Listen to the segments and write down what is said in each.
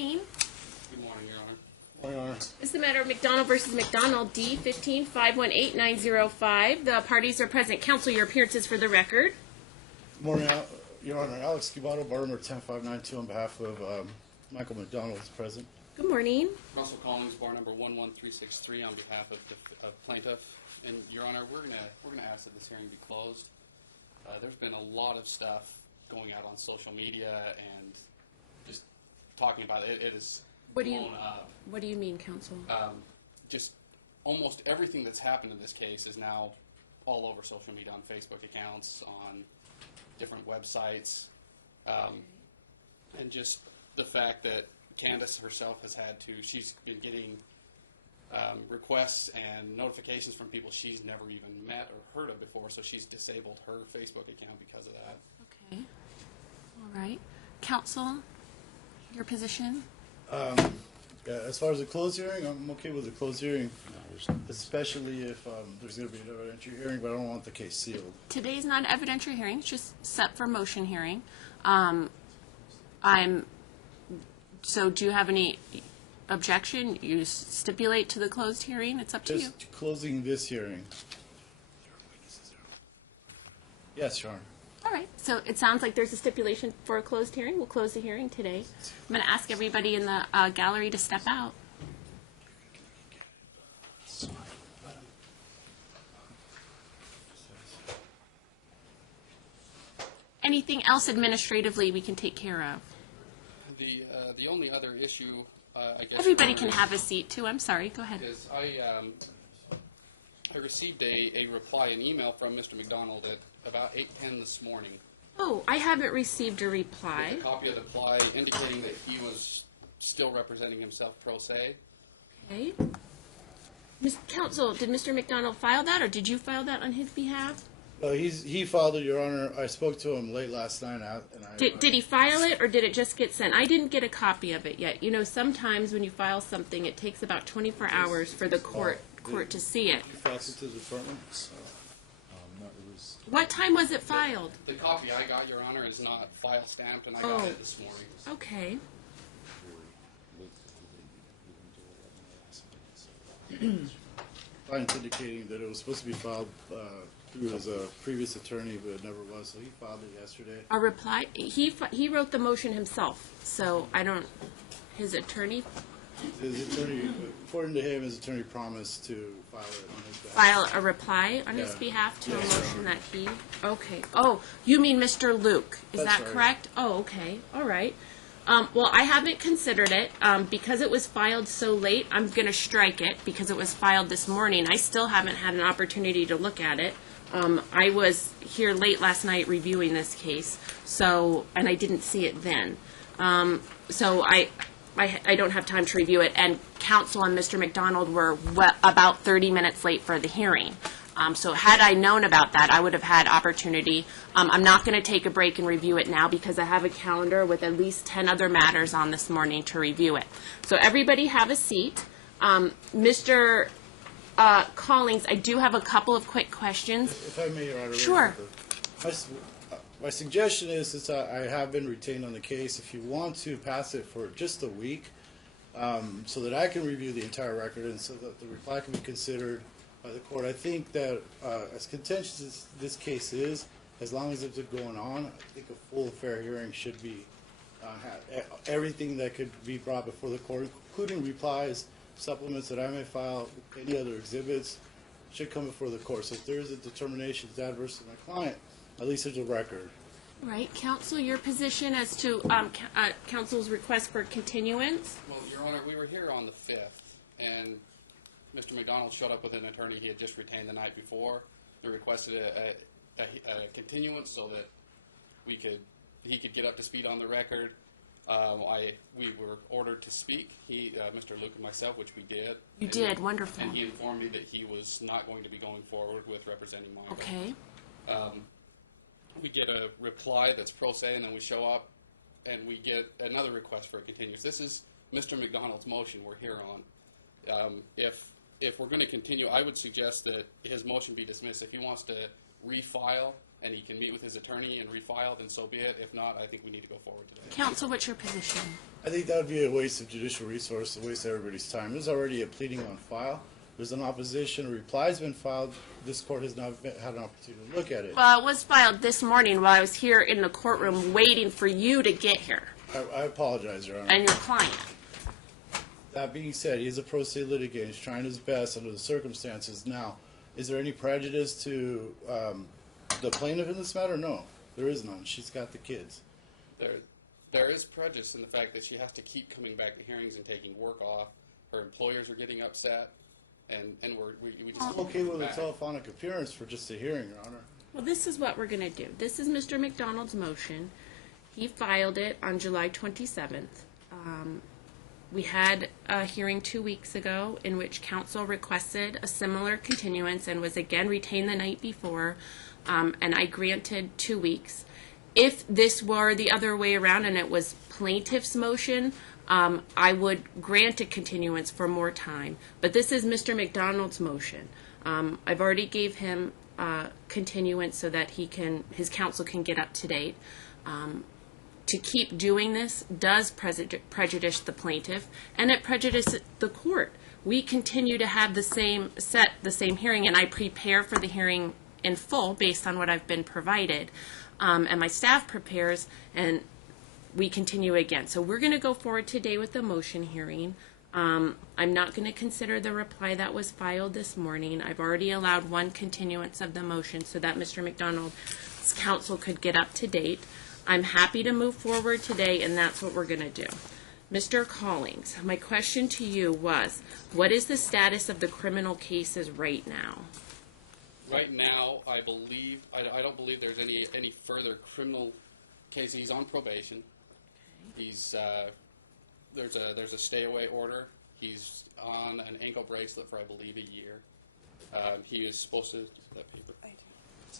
morning. Good morning, Your Honor. Morning, Your Honor. This is the matter of McDonald versus McDonald, D 15-518-905. The parties are present. Counsel, your appearances for the record. Morning, Your Honor. Alex Cubato, bar number 10592, on behalf of Michael McDonald is present. Good morning. Russell Collings, bar number 11363, on behalf of plaintiff. And Your Honor, we're gonna ask that this hearing be closed. There's been a lot of stuff going out on social media and just talking about it. It is blown up. What do you mean, counsel? Just almost everything that's happened in this case is now all over social media, on Facebook accounts, on different websites, and just the fact that Candace herself has had to, she's been getting requests and notifications from people she's never even met or heard of before, so she's disabled her Facebook account because of that. Okay. All right. Counsel, your position? Yeah, as far as the closed hearing, I'm okay with the closed hearing, especially if there's going to be an evidentiary hearing, but I don't want the case sealed. Today's not an evidentiary hearing. It's just set for motion hearing. So do you have any objection? You stipulate to the closed hearing? It's up to you. Just closing this hearing. Yes, Your Honor. All right. So it sounds like there's a stipulation for a closed hearing. We'll close the hearing today. I'm going to ask everybody in the gallery to step out. Anything else administratively we can take care of? The only other issue, I guess, Everybody can have a seat too. I'm sorry. Go ahead. is I received a reply, an email from Mr. McDonald at about 8:10 this morning. Oh, I haven't received a reply. With a copy of the reply indicating that he was still representing himself pro se. Okay. Ms. Counsel, did Mr. McDonald file that, or did you file that on his behalf? He filed it, Your Honor. I spoke to him late last night. Did he file it, or did it just get sent? I didn't get a copy of it yet. You know, sometimes when you file something, it takes about 24 hours for the court to see it. You faxed it to the department? What time was it filed? The copy I got, Your Honor, is not file stamped, and I got it this morning. Okay. Client's indicating that it was supposed to be filed through his previous attorney, but it never was, so he filed it yesterday. A reply? He wrote the motion himself, so I don't. His attorney. His attorney, according to him, his attorney promised to file it on his behalf. File a reply on his behalf to a motion that he. Okay. Oh, you mean Mr. Luke? Is That's that right. correct? Oh, okay. All right. Well, I haven't considered it because it was filed so late. I'm going to strike it because it was filed this morning. I still haven't had an opportunity to look at it. I was here late last night reviewing this case, and I didn't see it then. So I don't have time to review it. And counsel and Mr. McDonald were about 30 minutes late for the hearing. So had I known about that, I would have had opportunity. I'm not going to take a break and review it now because I have a calendar with at least 10 other matters on this morning to review it. So everybody have a seat. Mr. Collings, I do have a couple of quick questions. If I may, Your Honor. Sure. My suggestion is, since I have been retained on the case, if you want to pass it for just a week, so that I can review the entire record and so that the reply can be considered by the court. I think that as contentious as this case is, as long as it's going on, I think a full fair hearing should be everything that could be brought before the court, including replies, supplements that I may file, any other exhibits, should come before the court. So if there is a determination that's adverse to my client, at least there's a record. Right. Counsel, your position as to counsel's request for continuance? Well, Your Honor, we were here on the 5th, and Mr. McDonald showed up with an attorney he had just retained the night before. They requested a continuance so that he could get up to speed on the record. We were ordered to speak, Mr. Luke and myself, which we did. You did, wonderful. And he informed me that he was not going to be going forward with representing Michael. Okay. We get a reply that's pro se, and then we show up, and we get another request for a continuance. This is Mr. McDonald's motion we're here on. If if we're going to continue, I would suggest that his motion be dismissed. If he wants to refile and he can meet with his attorney and refile, then so be it. If not, I think we need to go forward today. Counsel, what's your position? I think that would be a waste of judicial resource, a waste of everybody's time. There's already a pleading on file. There's an opposition, a reply's been filed. This court has not had an opportunity to look at it. Well, it was filed this morning while I was here in the courtroom waiting for you to get here I apologize, Your Honor. and your client. That being said, he is a pro se litigant. He's trying his best under the circumstances. Now, is there any prejudice to the plaintiff in this matter? No, there is none. She's got the kids. There is prejudice in the fact that she has to keep coming back to hearings and taking work off. Her employers are getting upset, and we just I'm okay with a telephonic appearance for just a hearing, Your Honor. Well, this is what we're going to do. This is Mr. McDonald's motion. He filed it on July 27th. We had a hearing 2 weeks ago in which counsel requested a similar continuance and was again retained the night before, and I granted 2 weeks. If this were the other way around and it was plaintiff's motion, I would grant a continuance for more time. But this is Mr. McDonald's motion. I've already gave him continuance so that his counsel can get up to date. To keep doing this does prejudice the plaintiff, and it prejudices the court. We continue to have the same hearing, and I prepare for the hearing in full based on what I've been provided, and my staff prepares, and we continue again. So we're going to go forward today with the motion hearing. I'm not going to consider the reply that was filed this morning. I've already allowed one continuance of the motion so that Mr. McDonald's counsel could get up to date. I'm happy to move forward today, and that's what we're going to do. Mr. Collings, my question to you was, what is the status of the criminal cases right now? Right now, I don't believe there's any further criminal cases. He's on probation. Okay. He's there's a stay away order. He's on an ankle bracelet for I believe a year. He is supposed to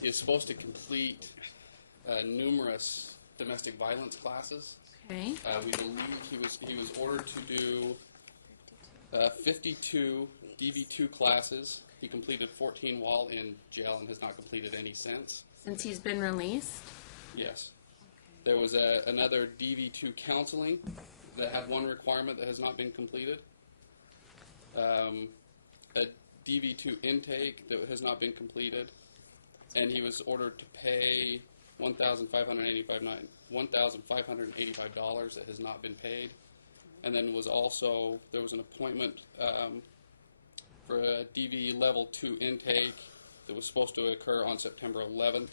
He is supposed to complete numerous domestic violence classes. Okay. We believe he was ordered to do 52 DV2 classes. He completed 14 while in jail and has not completed any since. Since he's been released? Yes. There was another DV2 counseling that had one requirement that has not been completed. A DV2 intake that has not been completed. And he was ordered to pay $1,585 that has not been paid. And then there was an appointment for a DV level 2 intake that was supposed to occur on September 11th,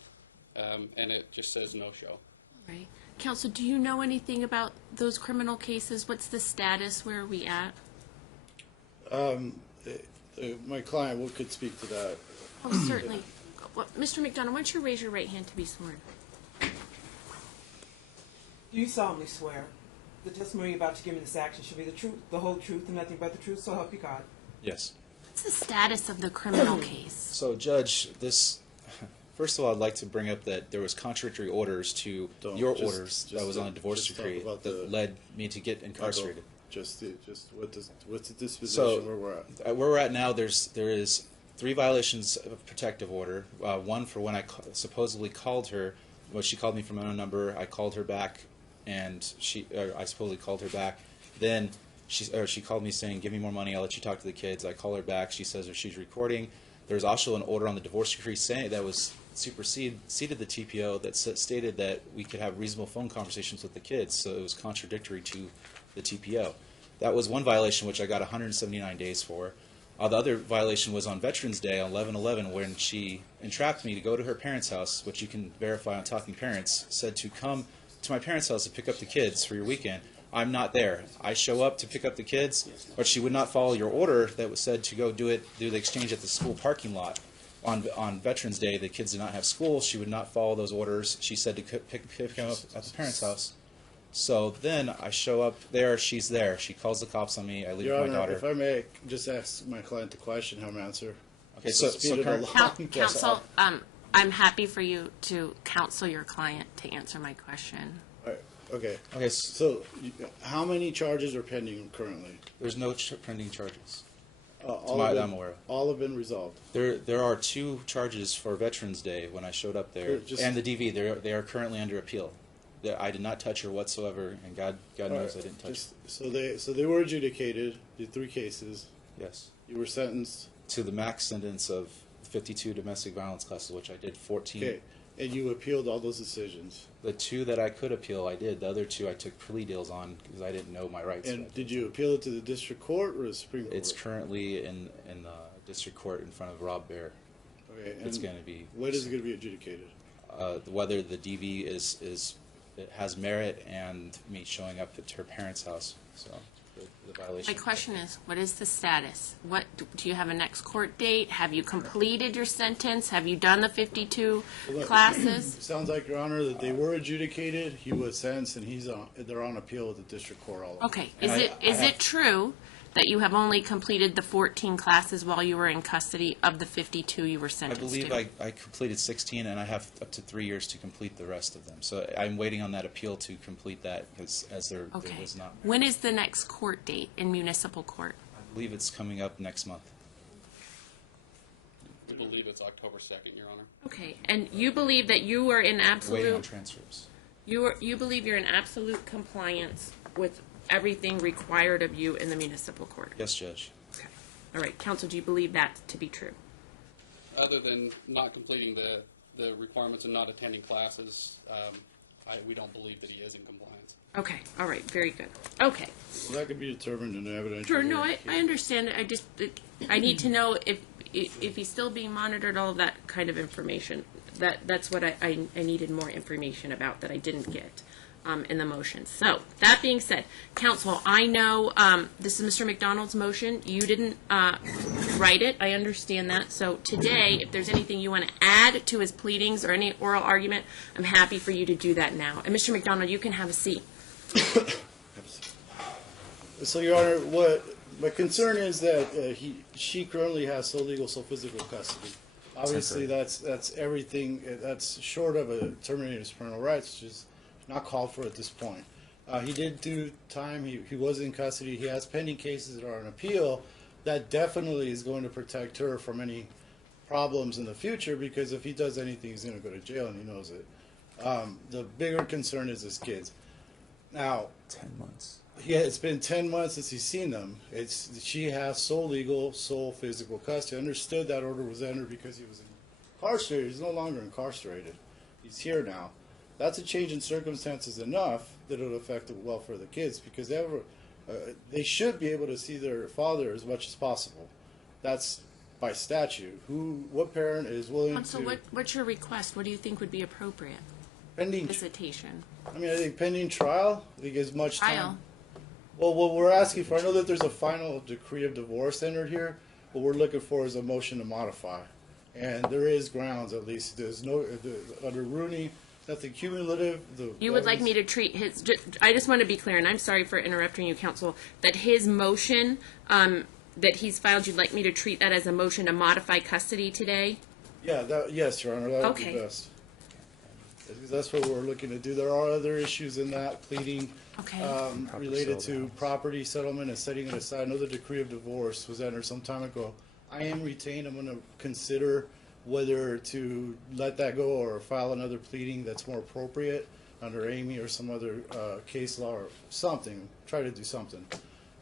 and it just says no show. Right. Counsel, do you know anything about those criminal cases? What's the status? Where are we at? My client could speak to that. Oh, certainly. Mr. McDonough, why don't you raise your right hand to be sworn? Do you solemnly swear the testimony you're about to give in this action should be the truth, the whole truth, and nothing but the truth, so help you God? Yes. What's the status of the criminal case? So, Judge, first of all, I'd like to bring up that there was contradictory orders to orders that was on a divorce decree that led me to get incarcerated. What's the disposition So, where we're at? Where we're at now, there is 3 violations of protective order. One for when I supposedly called her. Well, she called me from an unknown number. I called her back, and I supposedly called her back. Then she called me saying, "Give me more money. I'll let you talk to the kids." I call her back. She says that she's recording. There's also an order on the divorce decree saying that was superseded the TPO that stated that we could have reasonable phone conversations with the kids. So it was contradictory to the TPO. That was one violation which I got 179 days for. The other violation was on Veterans Day on 11/11 when she entrapped me to go to her parents' house, which you can verify on Talking Parents, said to come to my parents' house to pick up the kids for your weekend. I'm not there. I show up to pick up the kids, but she would not follow your order that was said to go do the exchange at the school parking lot. On Veterans Day, the kids did not have school. She would not follow those orders. She said to pick them up at the parents' house. So then I show up there. She's there. She calls the cops on me. I leave Your with my Honor, daughter. if I may just ask my client the question, have him answer. Okay, so Counsel, I'm happy for you to counsel your client to answer my question. Okay. Okay. So, how many charges are pending currently? There's no pending charges. I'm aware of. All have been resolved. There are 2 charges for Veterans Day when I showed up there, and the DV. They are currently under appeal. I did not touch her whatsoever, and God knows I didn't touch her. So they were adjudicated, the 3 cases. Yes. You were sentenced. To the max sentence of 52 domestic violence classes, which I did 14. Okay. And you appealed all those decisions. The 2 that I could appeal, I did. The other 2 I took plea deals on because I didn't know my rights. And did you appeal it to the district court or the Supreme Court? It's currently in the district court in front of Rob Baer. Okay. And It's going to be. when is it going to be adjudicated? Whether the DV it has merit and me showing up at her parents' house. So the violation. My question is, what is the status? What do you have a next court date? Have you completed your sentence? Have you done the 52 classes? Sounds like, Your Honor, that they were adjudicated. He was sentenced, and they're on appeal at the district court. All of them. Okay. And Is it true that you have only completed the 14 classes while you were in custody of the 52 you were I sentenced believe to? I completed 16, and I have up to 3 years to complete the rest of them. So I'm waiting on that appeal to complete that, because there Okay. was not. When is the next court date in municipal court? I believe it's coming up next month. We believe it's October 2nd, Your Honor. Okay. And you believe that you are in Waiting on absolute transcripts. you believe you're in absolute compliance with everything required of you in the municipal court? Yes, Judge. Okay. All right. Counsel, do you believe that to be true? Other than not completing the requirements and not attending classes, we don't believe that he is in compliance. Okay. All right. Very good. Okay. Well, that could be determined in an evidentiary. Sure. No, hearing. I understand. I need to know if he's still being monitored, all of that kind of information. That's what I needed more information about that I didn't get in the motion. So that being said, counsel, I know this is Mr. McDonald's motion. You didn't write it. I understand that. So today, if there's anything you want to add to his pleadings or any oral argument, I'm happy for you to do that now. And Mr. McDonald, you can have a seat. So, Your Honor, what my concern is that she currently has sole legal, sole physical custody. Obviously, that's everything. That's short of a terminating his parental rights, which is not called for at this point. He did do time. He was in custody. He has pending cases that are on appeal. That definitely is going to protect her from any problems in the future, because if he does anything, he's going to go to jail, and he knows it. The bigger concern is his kids. Now, 10 months. yeah, it's been 10 months since he's seen them. She has sole legal, sole physical custody. I understood that order was entered because he was incarcerated. He's no longer incarcerated. He's here now. That's a change in circumstances enough that it'll affect the welfare of the kids, because they should be able to see their father as much as possible. That's by statute. What parent is willing So to... what's your request? What do you think would be appropriate? Pending, Visitation. I mean, I think pending trial, I think as much time... Trial. Well, what we're asking for, I know that there's a final decree of divorce entered here. What we're looking for is a motion to modify. And there is grounds, at least. There's no, under Rooney, nothing cumulative. You would like me to treat his, I just want to be clear, and I'm sorry for interrupting you, counsel, that his motion that he's filed, you'd like me to treat that as a motion to modify custody today? Yeah, yes, Your Honor, that would be Okay. best. That's what we're looking to do. There are other issues in that, pleading Okay. related to property settlement and setting it aside. I know the decree of divorce was entered some time ago. I am retained. I'm going to consider whether to let that go or file another pleading that's more appropriate under Amy or some other case law or something. Try to do something.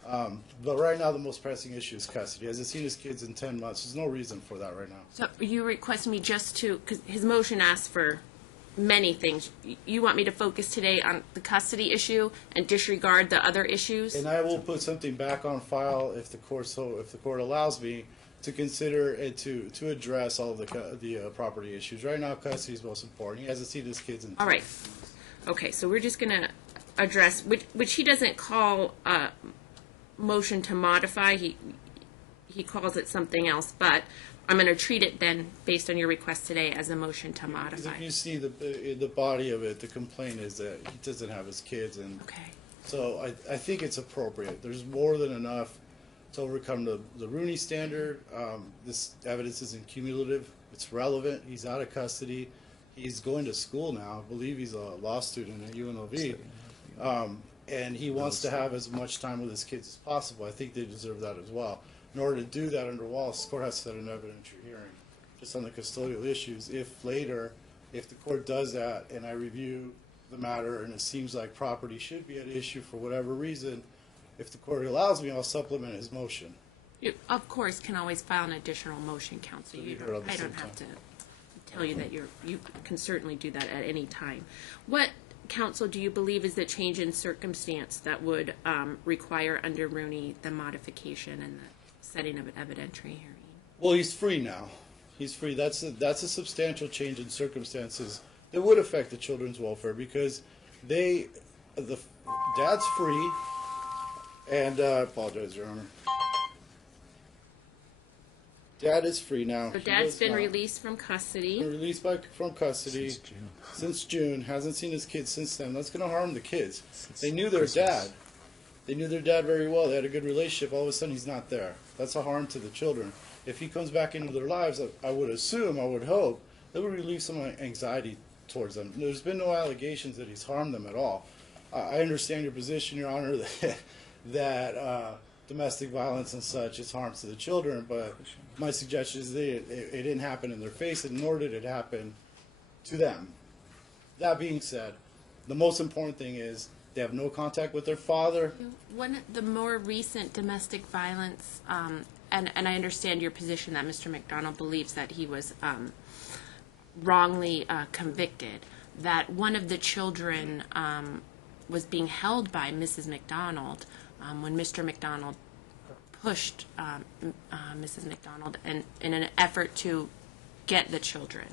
But right now, the most pressing issue is custody. He hasn't seen his kids in 10 months. There's no reason for that right now. So you request me just to, because his motion asks for many things. You want me to focus today on the custody issue and disregard the other issues? And I will put something back on file if the court allows me to consider and to address all of the property issues. Right now, custody is most important. He hasn't seen his kids in. All right. Okay, so we're just going to address, which he doesn't call a motion to modify. He calls it something else, but I'm going to treat it then, based on your request today, as a motion to modify. If you see the body of it, the complaint is that he doesn't have his kids, and Okay. so I think it's appropriate. There's more than enough to overcome the Rooney standard. This evidence isn't cumulative. It's relevant. He's out of custody. He's going to school now. I believe he's a law student at UNLV. And he wants to have as much time with his kids as possible. I think they deserve that as well. In order to do that under Wallace, the court has to set an evidentiary hearing, just on the custodial issues. If later, if the court does that, and I review the matter, and it seems like property should be at issue for whatever reason, if the court allows me, I'll supplement his motion. You, of course, can always file an additional motion, counsel. So you heard at the I same don't have to time. tell you that you can certainly do that at any time. What, counsel, do you believe is the change in circumstance that would require under Rooney the modification and the setting of an evidentiary hearing? Well, he's free now. He's free. That's a substantial change in circumstances that would affect the children's welfare because the dad's free, and I apologize, Your Honor. Dad is free now. So dad's been released from custody. Been released from custody since June. Hasn't seen his kids since then. That's going to harm the kids. They knew their dad. They knew their dad very well. They had a good relationship. All of a sudden, he's not there. That's a harm to the children. If he comes back into their lives, I would assume, I would hope, that would relieve some anxiety towards them. There's been no allegations that he's harmed them at all. I understand your position, Your Honor, that domestic violence and such is harm to the children, but my suggestion is it didn't happen in their face, and nor did it happen to them. That being said, the most important thing is they have no contact with their father. One the more recent domestic violence, and I understand your position that Mr. McDonald believes that he was wrongly convicted, that one of the children was being held by Mrs. McDonald when Mr. McDonald pushed Mrs. McDonald in an effort to get the children.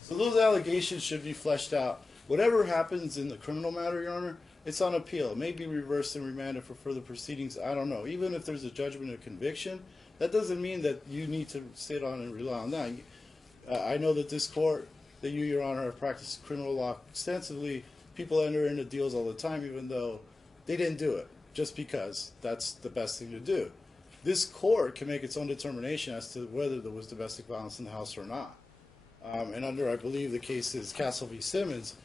So those allegations should be fleshed out. Whatever happens in the criminal matter, Your Honor, it's on appeal. It may be reversed and remanded for further proceedings. I don't know. Even if there's a judgment of conviction, that doesn't mean that you need to sit on and rely on that. I know that this court, that you, Your Honor, have practiced criminal law extensively. People enter into deals all the time, even though they didn't do it, just because that's the best thing to do. This court can make its own determination as to whether there was domestic violence in the house or not. And under, I believe, the case is Castle v. Simmons,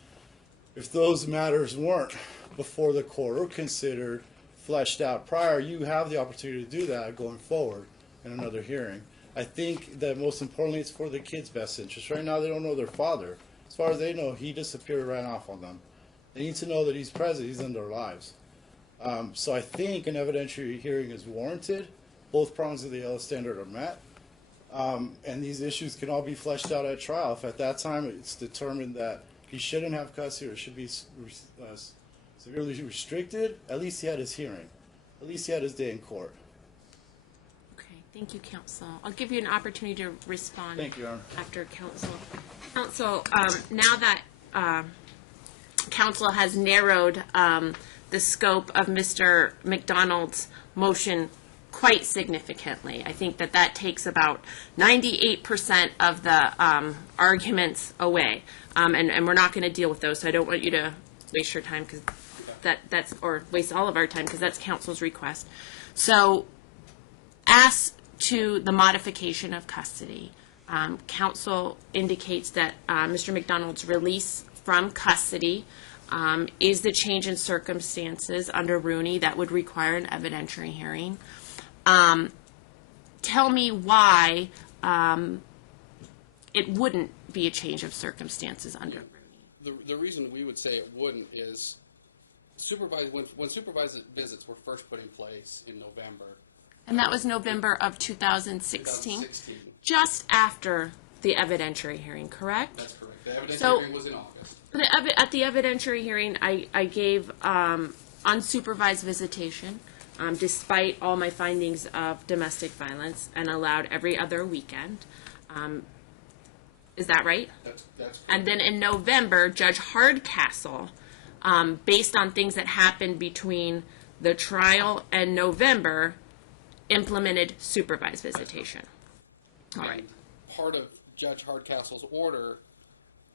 if those matters weren't before the court or considered fleshed out prior, you have the opportunity to do that going forward in another hearing. I think that most importantly, it's for the kids' best interest. Right now, they don't know their father. As far as they know, he disappeared, ran off on them. They need to know that he's present, he's in their lives. So I think an evidentiary hearing is warranted. Both prongs of the Ellis standard are met. And these issues can all be fleshed out at trial. If at that time it's determined that he shouldn't have custody or should be severely restricted, at least he had his hearing. At least he had his day in court. Okay, thank you, counsel. I'll give you an opportunity to respond. Thank you, Your Honor. After counsel. Counsel, now that counsel has narrowed the scope of Mr. McDonald's motion quite significantly, I think that takes about 98% of the arguments away, and we're not going to deal with those. So I don't want you to waste your time because that's or waste all of our time because that's counsel's request. So, as to the modification of custody, counsel indicates that Mr. McDonald's release from custody is the change in circumstances under Rooney that would require an evidentiary hearing. Tell me why it wouldn't be a change of circumstances under Rooney. The reason we would say it wouldn't is when supervised visits were first put in place in November. And that was November of 2016? 2016. Just after the evidentiary hearing, correct? That's correct. The evidentiary So- hearing was in August. At the evidentiary hearing, I gave unsupervised visitation, despite all my findings of domestic violence, and allowed every other weekend. Is that right? That's And then in November, Judge Hardcastle, based on things that happened between the trial and November, implemented supervised visitation. All right. Part of Judge Hardcastle's order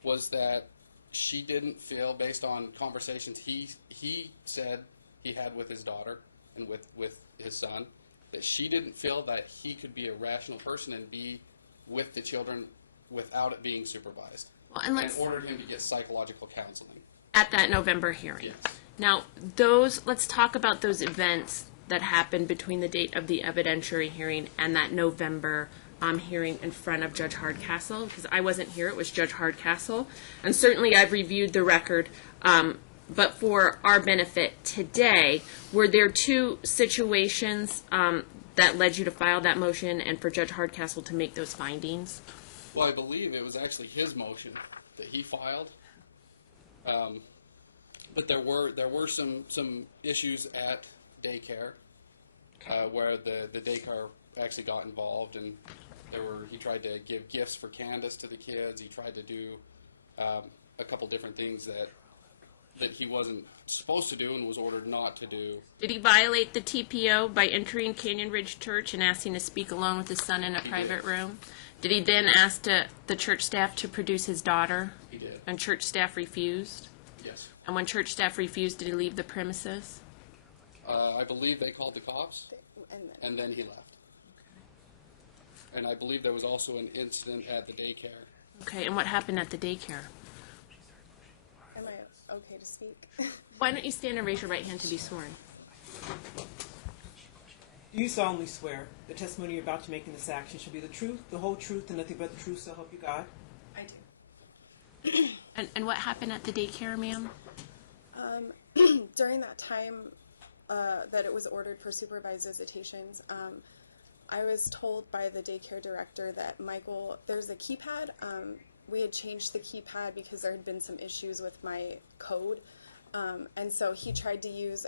was that she didn't feel, based on conversations he said he had with his daughter and with his son, that she didn't feel that he could be a rational person and be with the children without it being supervised. Well, and and ordered him to get psychological counseling. at that November hearing. Yes. Now, let's talk about those events that happened between the date of the evidentiary hearing and that November hearing in front of Judge Hardcastle, because I wasn't here, it was Judge Hardcastle. And certainly I've reviewed the record, but for our benefit today, were there two situations that led you to file that motion and for Judge Hardcastle to make those findings? Well, I believe it was actually his motion that he filed. But there were some issues at daycare where the daycare actually got involved, and he tried to give gifts for Candace to the kids. He tried to do a couple different things that he wasn't supposed to do and was ordered not to do. Did he violate the TPO by entering Canyon Ridge Church and asking to speak alone with his son in a private room? Did he then ask the church staff to produce his daughter? He did. And church staff refused? Yes. And when church staff refused, did he leave the premises? I believe they called the cops, and then he left. And I believe there was also an incident at the daycare. Okay, and what happened at the daycare? Am I okay to speak? Why don't you stand and raise your right hand to be sworn? Do you solemnly swear the testimony you're about to make in this action shall be the truth, the whole truth, and nothing but the truth, so help you God? I do. And what happened at the daycare, ma'am? During that time that it was ordered for supervised visitations, I was told by the daycare director that Michael, there's a keypad. We had changed the keypad because there had been some issues with my code, and so he tried to use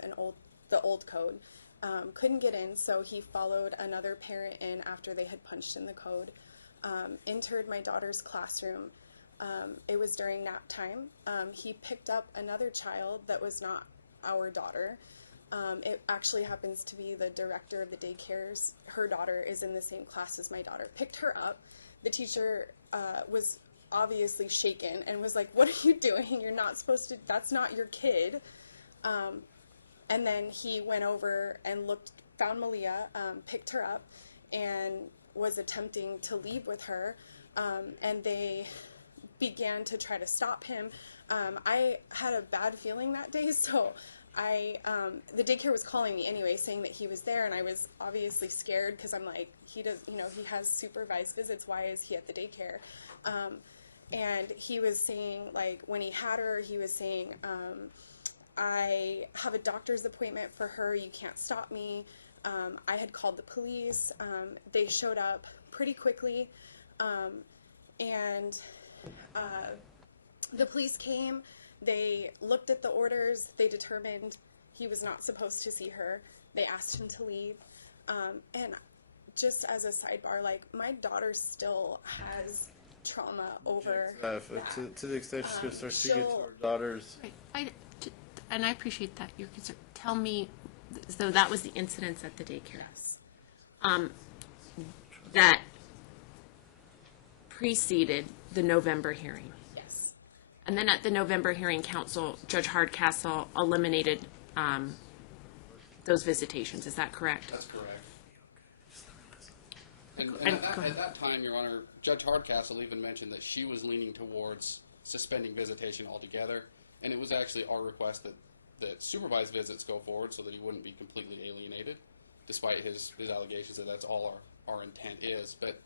the old code. Couldn't get in, so he followed another parent in after they had punched in the code, entered my daughter's classroom. It was during nap time. He picked up another child that was not our daughter. It actually happens to be the director of the daycares. Her daughter is in the same class as my daughter. Picked her up. The teacher was obviously shaken and was like, "What are you doing? You're not supposed to, that's not your kid." And then he went over and found Malia, picked her up, and was attempting to leave with her. And they began to try to stop him. I had a bad feeling that day, so the daycare was calling me anyway, saying that he was there, and I was obviously scared because I'm like, he has supervised visits. Why is he at the daycare? And he was saying, like, when he had her, he was saying, I have a doctor's appointment for her. You can't stop me. I had called the police. They showed up pretty quickly, and the police came. They looked at the orders. They determined he was not supposed to see her. They asked him to leave. And just as a sidebar, like, my daughter still has trauma over to the extent she's going to start speaking to her daughters. And I appreciate that. You're concerned. Tell me, so that was the incidents at the daycare. Yes. That preceded the November hearing. Yes. And then at the November hearing, Judge Hardcastle eliminated those visitations. Is that correct? That's correct. And Go ahead. at that time, Your Honor, Judge Hardcastle even mentioned that she was leaning towards suspending visitation altogether, and it was actually our request that supervised visits go forward so that he wouldn't be completely alienated, despite his allegations that that's all our intent is. But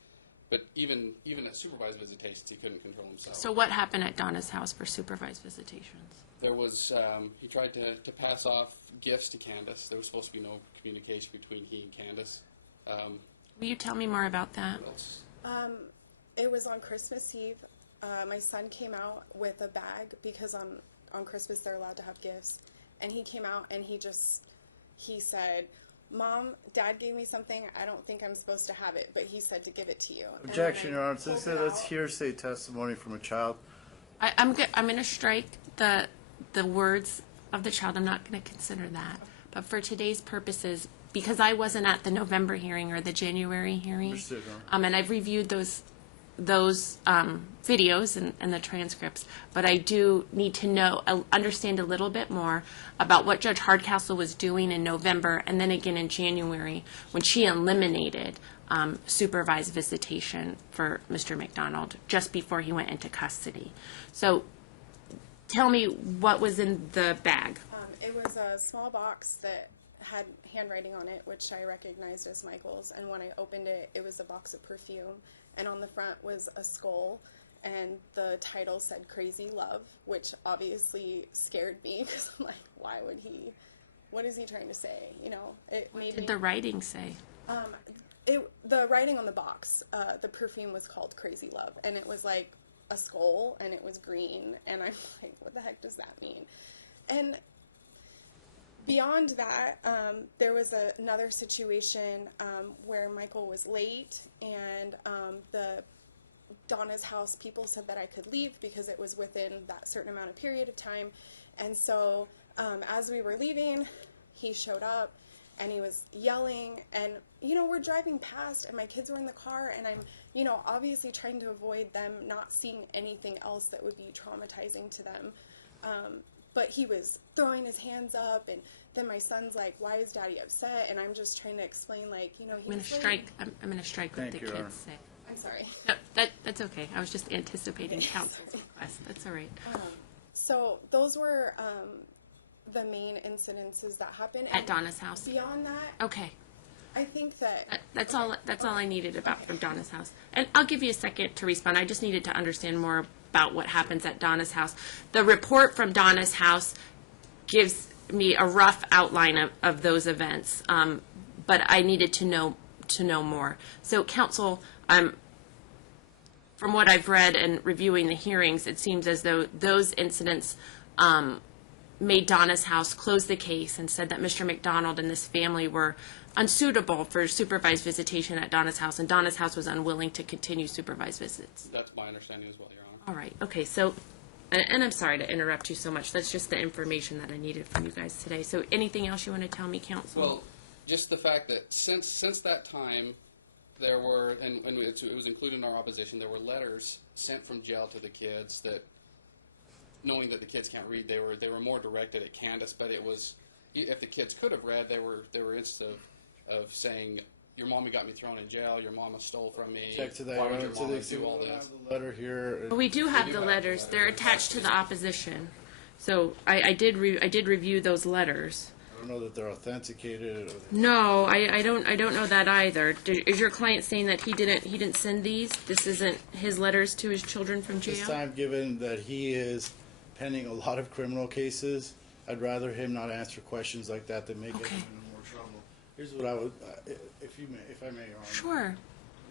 even at supervised visitations, he couldn't control himself. So what happened at Donna's house for supervised visitations? There was, he tried to pass off gifts to Candace. There was supposed to be no communication between he and Candace. Will you tell me more about that? What else? It was on Christmas Eve. My son came out with a bag because on Christmas they're allowed to have gifts. And he came out and he said, "Mom, Dad gave me something. I don't think I'm supposed to have it, but he said to give it to you." Objection, Your Honor. That's hearsay testimony from a child. I'm going to strike the words of the child. I'm not going to consider that. But for today's purposes, because I wasn't at the November hearing or the January hearing, Understood, and I've reviewed those videos and the transcripts, but I do need to understand a little bit more about what Judge Hardcastle was doing in November and then again in January when she eliminated supervised visitation for Mr. McDonald just before he went into custody. So tell me what was in the bag. It was a small box that had handwriting on it, which I recognized as Michael's. And when I opened it, it was a box of perfume. And on the front was a skull. And the title said Crazy Love, which obviously scared me because I'm like, why would he? What is he trying to say? You know, it What made did me. the writing say? The writing on the box, the perfume was called Crazy Love, and it was like a skull, and it was green, and I'm like, what the heck does that mean? And beyond that, there was another situation where Michael was late, and the Donna's house people said that I could leave because it was within that certain amount of period of time, and so as we were leaving, he showed up. And he was yelling, and, you know, we're driving past, and my kids were in the car, and I'm, you know, obviously trying to avoid them not seeing anything else that would be traumatizing to them. But he was throwing his hands up, and then my son's like, why is Daddy upset? And I'm just trying to explain, like, you know, I'm gonna strike. I'm gonna strike what the Thank you, Aaron. kids say. I'm sorry. No, that's okay. I was just anticipating counsel's request. That's all right. So those were the main incidences that happened. At Donna's house. Beyond that, Okay. I think that That's all I needed about from Donna's house. And I'll give you a second to respond. I just needed to understand more about what happens at Donna's house. The report from Donna's house gives me a rough outline of those events, but I needed to know more. So, counsel, from what I've read and reviewing the hearings, it seems as though those incidents made Donna's house close the case and said that Mr. McDonald and this family were unsuitable for supervised visitation at Donna's house, and Donna's house was unwilling to continue supervised visits. That's my understanding as well, Your Honor. All right. Okay. So, and I'm sorry to interrupt you so much. That's just the information that I needed from you guys today. So, anything else you want to tell me, counsel? Well, just the fact that since that time, there were, and it was included in our opposition, there were letters sent from jail to the kids that, knowing that the kids can't read, they were more directed at Candace, but it was, if the kids could have read, there were instances of saying, your mommy got me thrown in jail, your mama stole from me, Check to that. why would your To the mama extent do all we don't this? have the letter here. But we do have do the have letters. the They're letters. attached to the opposition. So I did review those letters. I don't know that they're authenticated. Or No, I don't know that either. Is your client saying that he didn't send these? This isn't his letters to his children from jail? this time, given that he is pending a lot of criminal cases, I'd rather him not answer questions like that that may get Okay. him in more trouble. Here's what I would, if I may, Your Honor. Sure.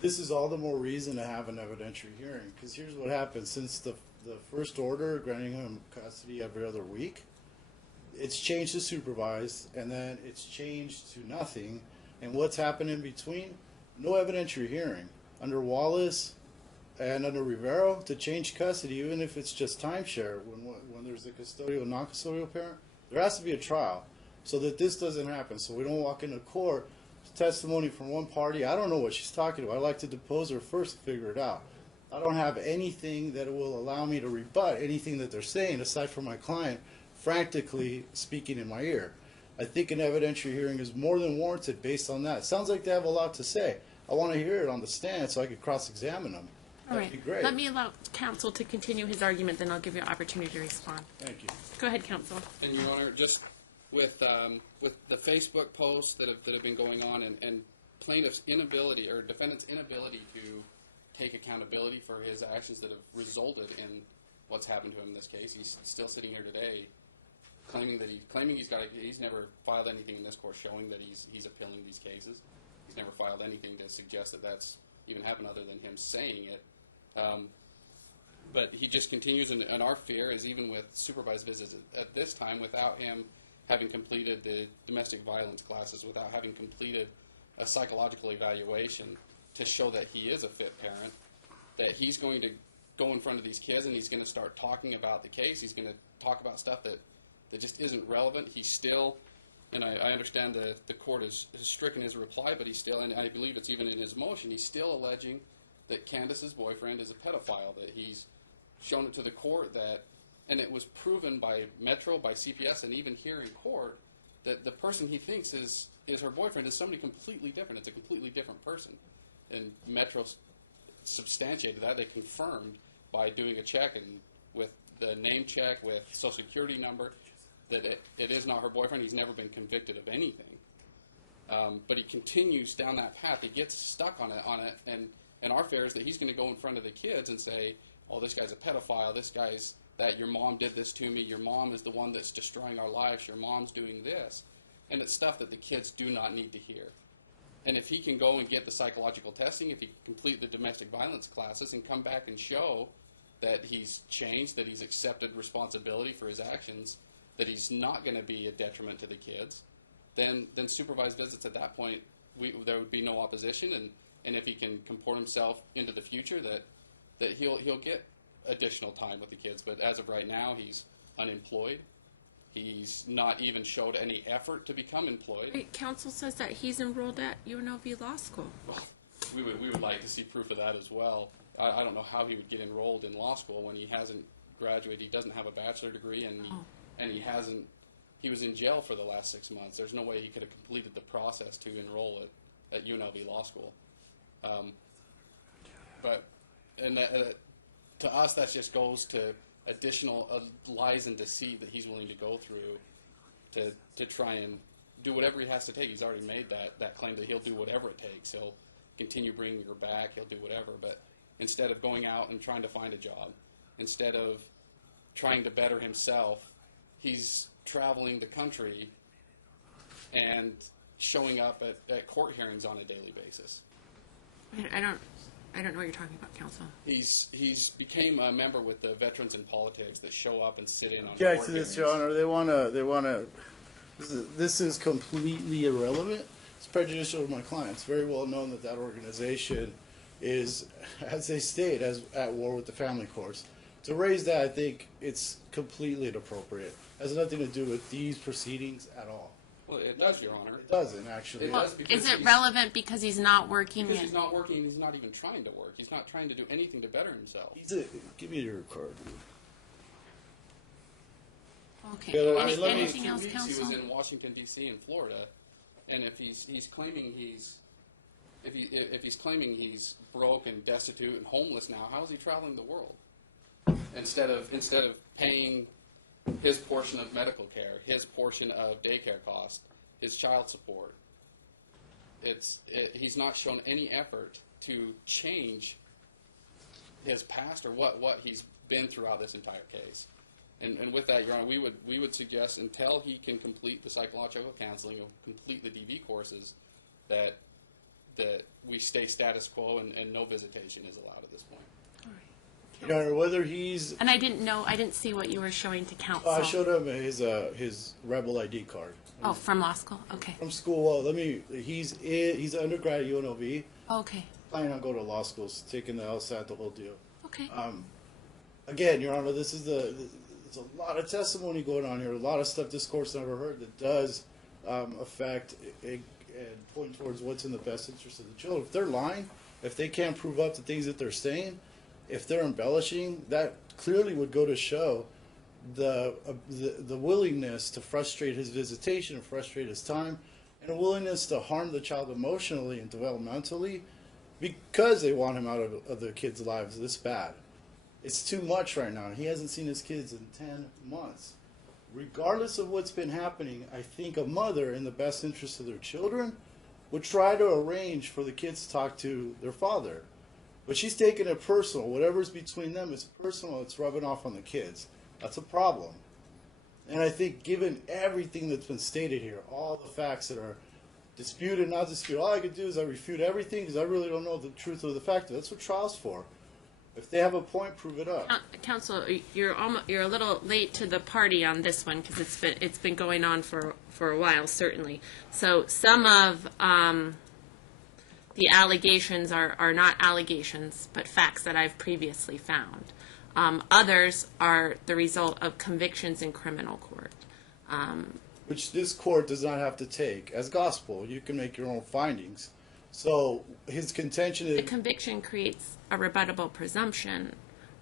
This is all the more reason to have an evidentiary hearing, because here's what happened. Since the first order granting him custody every other week, it's changed to supervised, and then it's changed to nothing. And what's happened in between? No evidentiary hearing. Under Wallace and under Rivero, to change custody, even if it's just timeshare, when there's a custodial, non-custodial parent, there has to be a trial so that this doesn't happen. So we don't walk into court, testimony from one party. I don't know what she's talking about. I'd like to depose her first to figure it out. I don't have anything that will allow me to rebut anything that they're saying, aside from my client frantically speaking in my ear. I think an evidentiary hearing is more than warranted based on that. It sounds like they have a lot to say. I want to hear it on the stand so I can cross-examine them. All That'd right. be great. Let me allow counsel to continue his argument, then I'll give you an opportunity to respond. Thank you. Go ahead, counsel. And Your Honor, just with the Facebook posts that have been going on, and plaintiff's inability or defendant's inability to take accountability for his actions that have resulted in what's happened to him in this case. He's still sitting here today, claiming he's never filed anything in this court showing that he's appealing these cases. He's never filed anything to suggest that that's even happened other than him saying it. But he just continues, and our fear is even with supervised visits at this time, without him having completed the domestic violence classes, without having completed a psychological evaluation to show that he is a fit parent, that he's going to go in front of these kids and he's going to start talking about the case. He's going to talk about stuff that just isn't relevant. He's still, and I understand the court has stricken his reply, but he's still, and I believe it's even in his motion, he's still alleging that Candace's boyfriend is a pedophile, that he's shown it to the court that, and it was proven by Metro, by CPS, and even here in court, that the person he thinks is her boyfriend is somebody completely different. It's a completely different person. And Metro substantiated that. They confirmed by doing a check and with the name check, with social security number, that it is not her boyfriend. He's never been convicted of anything. But he continues down that path. He gets stuck on it, and our fear is that he's going to go in front of the kids and say, "Oh, this guy's a pedophile. This guy's that your mom did this to me. Your mom is the one that's destroying our lives. Your mom's doing this," and it's stuff that the kids do not need to hear. And if he can go and get the psychological testing, if he can complete the domestic violence classes and come back and show that he's changed, that he's accepted responsibility for his actions, that he's not going to be a detriment to the kids, then supervised visits at that point, there would be no opposition. And if he can comport himself into the future, that he'll get additional time with the kids. But as of right now, he's unemployed. He's not even showed any effort to become employed. Wait, counsel says that he's enrolled at UNLV Law School. Well, we would like to see proof of that as well. I don't know how he would get enrolled in law school when he hasn't graduated. He doesn't have a bachelor degree, and he was in jail for the last 6 months. There's no way he could have completed the process to enroll at UNLV Law School. To us, that just goes to additional lies and deceit that he's willing to go through to try and do whatever he has to take. He's already made that claim that he'll do whatever it takes. He'll continue bringing her back. He'll do whatever. But instead of going out and trying to find a job, instead of trying to better himself, he's traveling the country and showing up at court hearings on a daily basis. I don't know what you're talking about, counsel. He's became a member with the Veterans in Politics that show up and sit in on Yeah, court to this, hearings. Your Honor, they wanna. This is completely irrelevant. It's prejudicial to my client. It's very well known that organization is, as they state, at war with the family courts. To raise that, I think it's completely inappropriate. It has nothing to do with these proceedings at all. Well, it does, Your Honor. It doesn't, actually. It does because Is it he's- relevant because he's not working? Because he's not working, he's not even trying to work. He's not trying to do anything to better himself. Give me your card. Okay. Yeah, Last Anything 2 else, weeks, counsel? he was in Washington D.C. and Florida, and if he's claiming if he's claiming he's broke and destitute and homeless now, how is he traveling the world? Instead of paying his portion of medical care, his portion of daycare cost, his child support. He's not shown any effort to change his past or what he's been throughout this entire case. And with that, Your Honor, we would suggest until he can complete the psychological counseling or complete the DV courses, that we stay status quo and no visitation is allowed at this point. All right. Your Honor, whether he's. And I didn't see what you were showing to counsel. I showed him his rebel ID card. Oh, from law school. Okay. From school. Well, he's an undergrad at UNLV. Okay. Planning on going to law school, taking the LSAT, the whole deal. Okay. Again, Your Honor, there's a lot of testimony going on here, a lot of stuff this court's never heard that does affect and point towards what's in the best interest of the children. If they're lying, if they can't prove up the things that they're saying, if they're embellishing, that clearly would go to show the willingness to frustrate his visitation and frustrate his time, and a willingness to harm the child emotionally and developmentally because they want him out of the kids' lives this bad. It's too much right now. He hasn't seen his kids in 10 months. Regardless of what's been happening, I think a mother, in the best interest of their children, would try to arrange for the kids to talk to their father. But she's taking it personal. Whatever's between them is personal. It's rubbing off on the kids. That's a problem. And I think given everything that's been stated here, all the facts that are disputed, not disputed, all I could do is I refute everything because I really don't know the truth of the fact. That's what trial's for. If they have a point, prove it up. Counsel, you're a little late to the party on this one because it's been going on for a while, certainly. So some of the allegations are not allegations, but facts that I've previously found. Others are the result of convictions in criminal court. Which this court does not have to take as gospel. You can make your own findings. So his contention is... The conviction creates a rebuttable presumption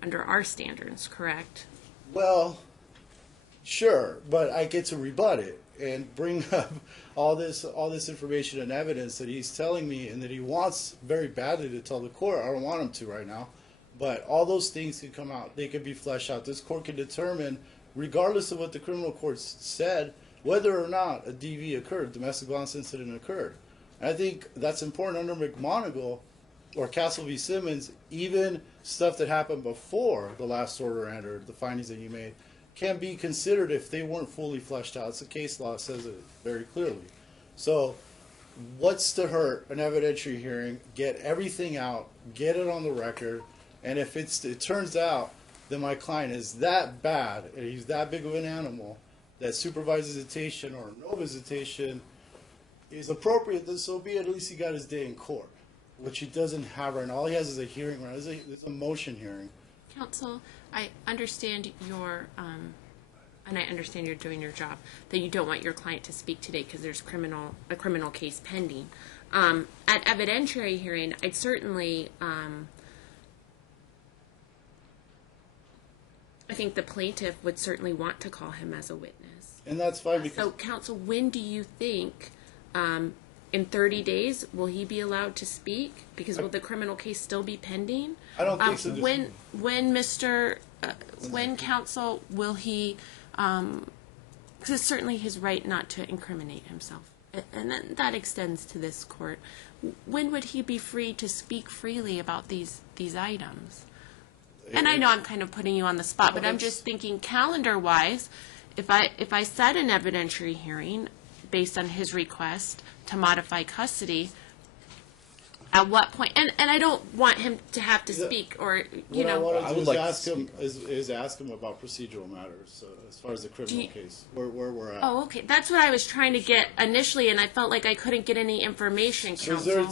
under our standards, correct? Well, sure, but I get to rebut it and bring up all this information and evidence that he's telling me and that he wants very badly to tell the court. I don't want him to right now. But all those things can come out. They can be fleshed out. This court can determine, regardless of what the criminal courts said, whether or not a DV occurred, domestic violence incident occurred. I think that's important under McMonigal or Castle v. Simmons. Even stuff that happened before the last order entered, the findings that you made, can be considered if they weren't fully fleshed out. It's the case law says it very clearly. So what's to hurt an evidentiary hearing? Get everything out, get it on the record, and if it turns out that my client is that bad, and he's that big of an animal, that supervised visitation or no visitation is appropriate, then so be it. At least he got his day in court, which he doesn't have right now. All he has is a hearing right now. It's a motion hearing. Counsel, I understand your, and I understand you're doing your job, that you don't want your client to speak today because there's a criminal case pending. At evidentiary hearing, I'd certainly, I think the plaintiff would certainly want to call him as a witness. And that's fine because So, counsel, when do you think, in 30 days, will he be allowed to speak? Because will the criminal case still be pending? I don't think so. When counsel will he? Because it's certainly his right not to incriminate himself, and that extends to this court. When would he be free to speak freely about these items? And I know I'm kind of putting you on the spot, but I'm just thinking calendar-wise, if I set an evidentiary hearing based on his request to modify custody, at what point? And I don't want him to have to speak, or you know. What I I want would to do like is ask him about procedural matters as far as the criminal case, where we're at. Oh, okay. That's what I was trying to get initially, and I felt like I couldn't get any information, So counsel.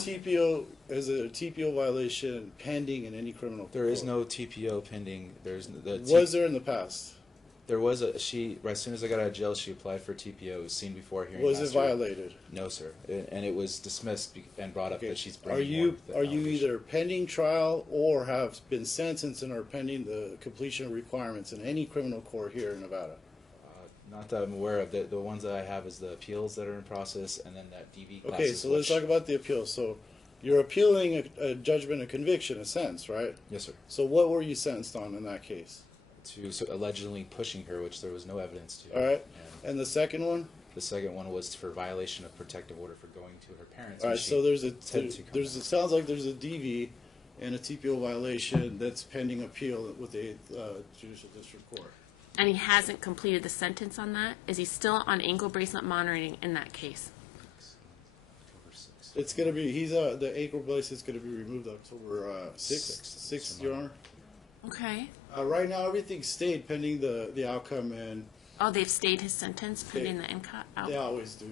is there a TPO violation pending in any criminal court? There is no TPO pending. Was there in the past? There was as soon as I got out of jail, she applied for TPO. It was seen before hearing. Was it last year. violated? No, sir. And it was dismissed and brought up Okay. that she's Are bringing you more of the allegation. either pending trial or have been sentenced and are pending the completion of requirements in any criminal court here in Nevada? Not that I'm aware of. The ones that I have is the appeals that are in process, and then that DV classes. Okay, so let's talk about the appeal. So you're appealing a judgment of conviction, a sentence, right? Yes, sir. So what were you sentenced on in that case? Allegedly pushing her, which there was no evidence to. All right. And And the second one? the second one was for violation of protective order for going to her parents. All when right, she so intended to come it sounds like there's a DV and a TPO violation that's pending appeal with the Judicial District Court. And he hasn't completed the sentence on that? Is he still on ankle bracelet monitoring in that case? October 6th. It's going to be, the ankle bracelet's going to be removed October 6th, Your Honor. Okay. Right now, everything's stayed pending the outcome, and Oh, they've stayed his sentence pending the NCOT out? they always do.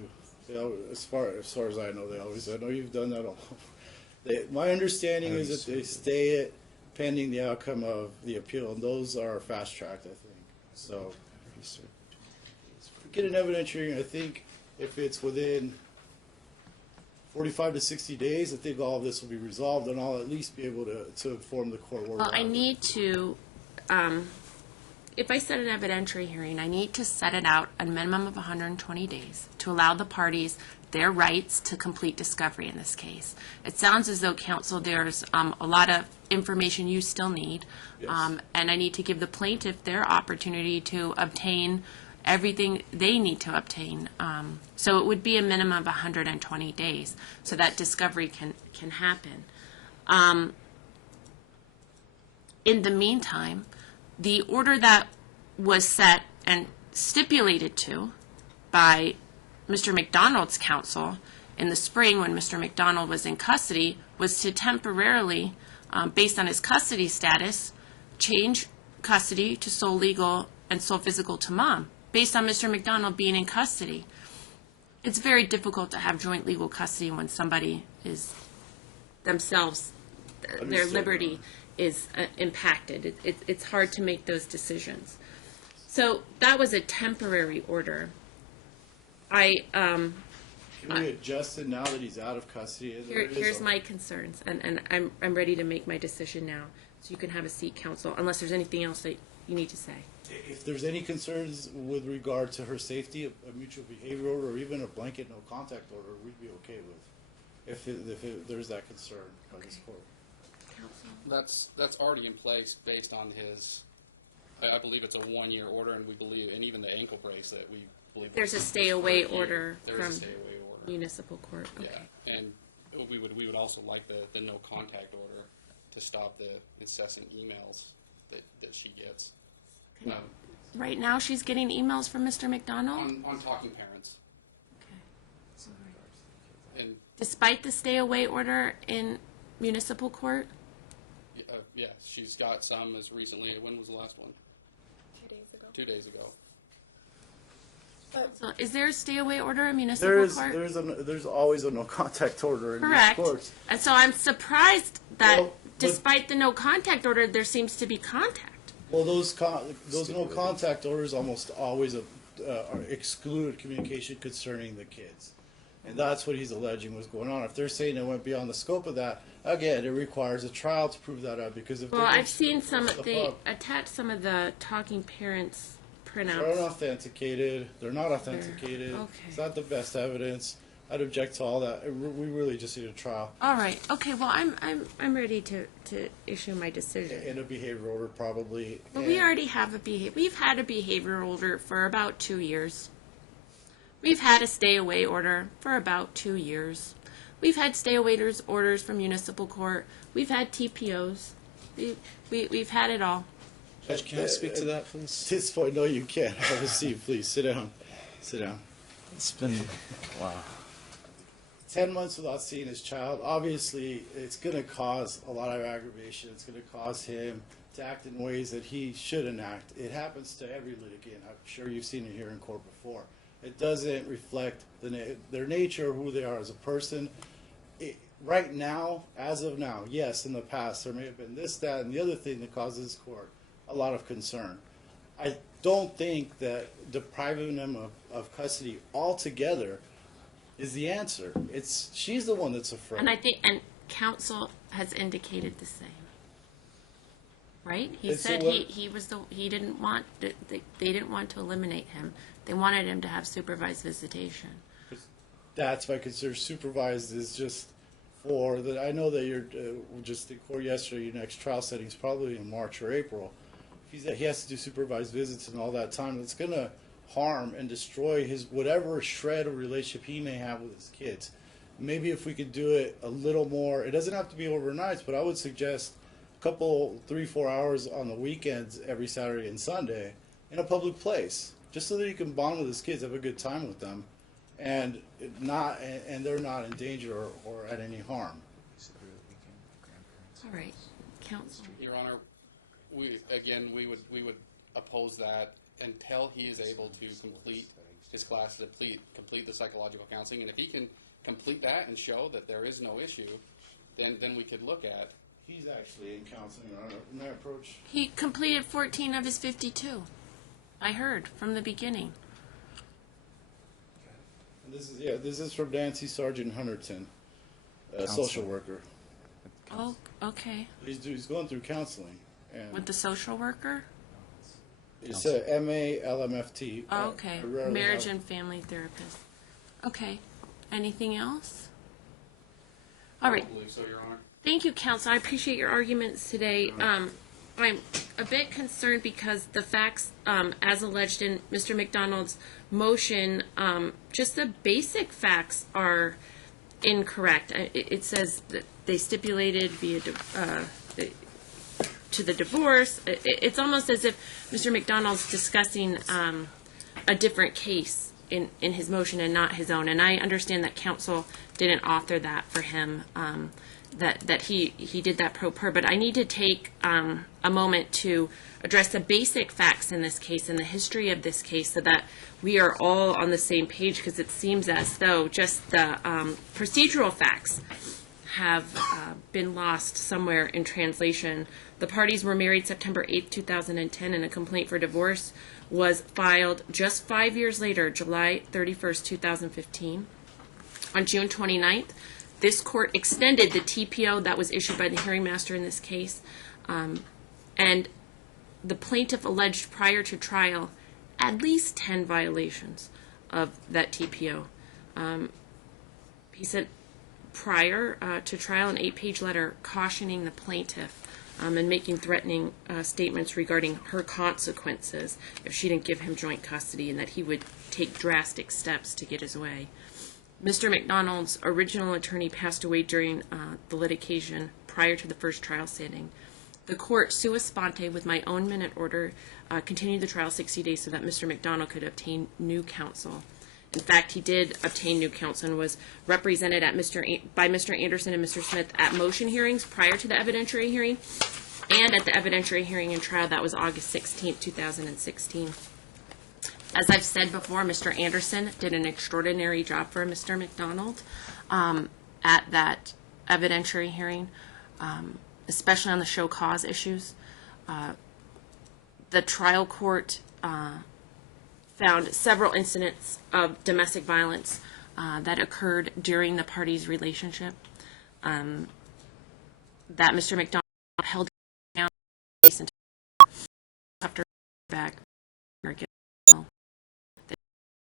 As far as I know, they always. I know you've done that all. My understanding is that they stay it pending the outcome of the appeal, and those are fast tracked, I think. So, get an evidentiary. I think if it's within 45 to 60 days, I think all of this will be resolved, and I'll at least be able to inform the court where Well, we're I at. need to, if I set an evidentiary hearing, I need to set it out a minimum of 120 days to allow the parties their rights to complete discovery in this case. It sounds as though, counsel, there's a lot of information you still need, Yes. and I need to give the plaintiff their opportunity to obtain everything they need to obtain. So it would be a minimum of 120 days so that discovery can happen. In the meantime, the order that was set and stipulated to by Mr. McDonald's counsel in the spring when Mr. McDonald was in custody was to temporarily, based on his custody status, change custody to sole legal and sole physical to mom, based on Mr. McDonald being in custody. It's very difficult to have joint legal custody when somebody is themselves, their Understood. liberty is impacted. It's hard to make those decisions. So that was a temporary order. Can we adjust it now that he's out of custody? Here's my concerns, and I'm ready to make my decision now. So you can have a seat, counsel, unless there's anything else that you need to say. If there's any concerns with regard to her safety, a mutual behavior order, or even a blanket no contact order, we'd be okay with. If there's that concern by this court. Counsel? That's already in place based on his I believe it's a 1-year order, and we believe, and even the ankle bracelet, we believe There's a it's stay for away a year. order There from is a stay away order. municipal court. Okay. Yeah, and we would also like the no contact order to stop the incessant emails that she gets. Right now, she's getting emails from Mr. McDonald? On talking parents. And Despite the stay away order in municipal court? yeah, she's got some as recently. When was the last one? 2 days ago. 2 days ago. But So is there a stay away order in municipal court? There's always a no contact order in these Correct. courts. And so I'm surprised that Well, but- despite the no contact order, there seems to be contact. Well, those no contact orders almost always exclude communication concerning the kids, and that's what he's alleging was going on. If they're saying it went beyond the scope of that, again, it requires a trial to prove that out. Because if Well, they I've seen some, stuff they up, attach some of the talking parents they're printouts. unauthenticated. They're not authenticated. okay. It's not the best evidence. I'd object to all that. We really just need a trial All right. Okay. Well, I'm ready to issue my decision. and a behavior order probably. But we already have we've had a behavior order for about 2 years. We've had a stay away order for about 2 years. We've had stay away orders from municipal court. We've had TPOs. We've had it all. Judge, can I speak to that, At please? this point, no, you can't. Have a seat, please. Sit down. Sit down. It's been, wow. 10 months without seeing his child, obviously, it's going to cause a lot of aggravation. It's going to cause him to act in ways that he shouldn't act. It happens to every litigant. I'm sure you've seen it here in court before. It doesn't reflect their nature or who they are as a person. Right now, as of now, yes, in the past, there may have been this, that, and the other thing that causes court a lot of concern. I don't think that depriving them of custody altogether is the answer. She's the one that's afraid. And I think, and counsel has indicated the same. Right? He And so said what- he didn't want, they didn't want to eliminate him. They wanted him to have supervised visitation. That's why I consider supervised is just for that. I know that you're just in court yesterday. Your next trial setting is probably in March or April. He has to do supervised visits and all that time. It's going to harm and destroy his whatever shred of relationship he may have with his kids. Maybe if we could do it a little more, it doesn't have to be overnight, but I would suggest a couple, 3-4 hours on the weekends every Saturday and Sunday in a public place, just so that he can bond with his kids, have a good time with them, and they're not in danger or at any harm. All right. Counsel. Your Honor, we would oppose that until he is able to complete his class, complete the psychological counseling, and if he can complete that and show that there is no issue, then we could look at. He's actually in counseling, Your Honor. In that approach. He completed 14 of his 52. I heard from the beginning. And this is from Nancy Sargent Hunterton, a social worker. Oh, okay. He's going through counseling. And With the social worker? it's a MALMFT. Oh, okay. I rarely Marriage have- and family therapist. Okay. Anything else? All right. I believe so, Your Honor. Thank you, counsel. I appreciate your arguments today. I'm a bit concerned because the facts, as alleged in Mr. McDonald's motion, just the basic facts are incorrect. It says that they stipulated via to the divorce. It's almost as if Mr. McDonald's discussing a different case in his motion and not his own. And I understand that counsel didn't author that for him. That he did that pro per, but I need to take a moment to address the basic facts in this case and the history of this case so that we are all on the same page, because it seems as though just the procedural facts have been lost somewhere in translation. The parties were married September 8th, 2010, and a complaint for divorce was filed just 5 years later, July 31st, 2015. On June 29th, this court extended the TPO that was issued by the hearing master in this case, and the plaintiff alleged prior to trial at least 10 violations of that TPO. He sent prior to trial an 8-page letter cautioning the plaintiff and making threatening statements regarding her consequences if she didn't give him joint custody, and that he would take drastic steps to get his way. Mr. McDonald's original attorney passed away during the litigation prior to the first trial sitting. The court, sua sponte, with my own minute order, continued the trial 60 days so that Mr. McDonald could obtain new counsel. In fact, he did obtain new counsel and was represented by Mr. Anderson and Mr. Smith at motion hearings prior to the evidentiary hearing, and at the evidentiary hearing and trial that was August 16, 2016. As I've said before, Mr. Anderson did an extraordinary job for Mr. McDonald at that evidentiary hearing, especially on the show cause issues. The trial court found several incidents of domestic violence that occurred during the parties' relationship, that Mr. McDonald held down after back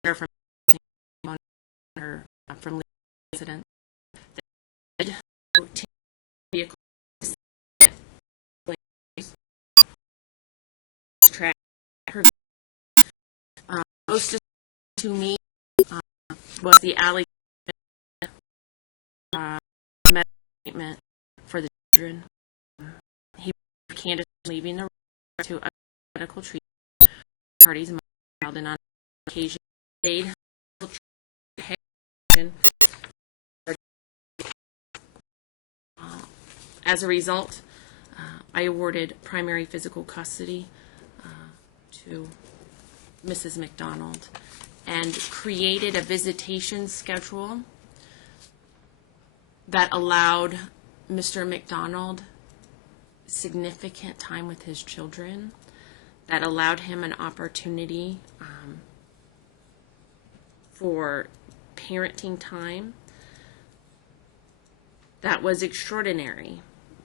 from her from incident. Track her. Most to me was the allegation treatment for the children. He Candace leaving the room to a medical treatment. Parties filed, and on occasion made as a result, I awarded primary physical custody to Mrs. McDonald and created a visitation schedule that allowed Mr. McDonald significant time with his children, that allowed him an opportunity for parenting time that was extraordinary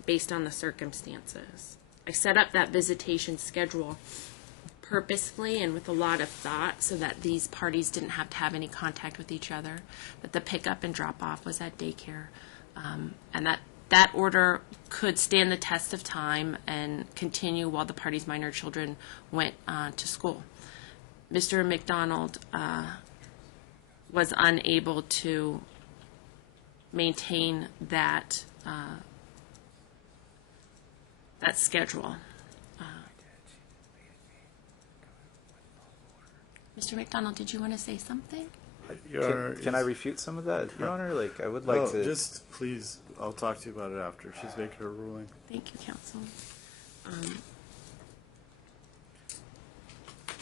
based on the circumstances. I set up that visitation schedule purposefully and with a lot of thought so that these parties didn't have to have any contact with each other, that the pickup and drop-off was at daycare, and that order could stand the test of time and continue while the parties' minor children went to school. Mr. McDonald was unable to maintain that schedule. Mr. McDonald, did you want to say something? Can I refute some of that, Your Honor? Like, I would like to. Just please, I'll talk to you about it after she's making her ruling. Thank you, counsel.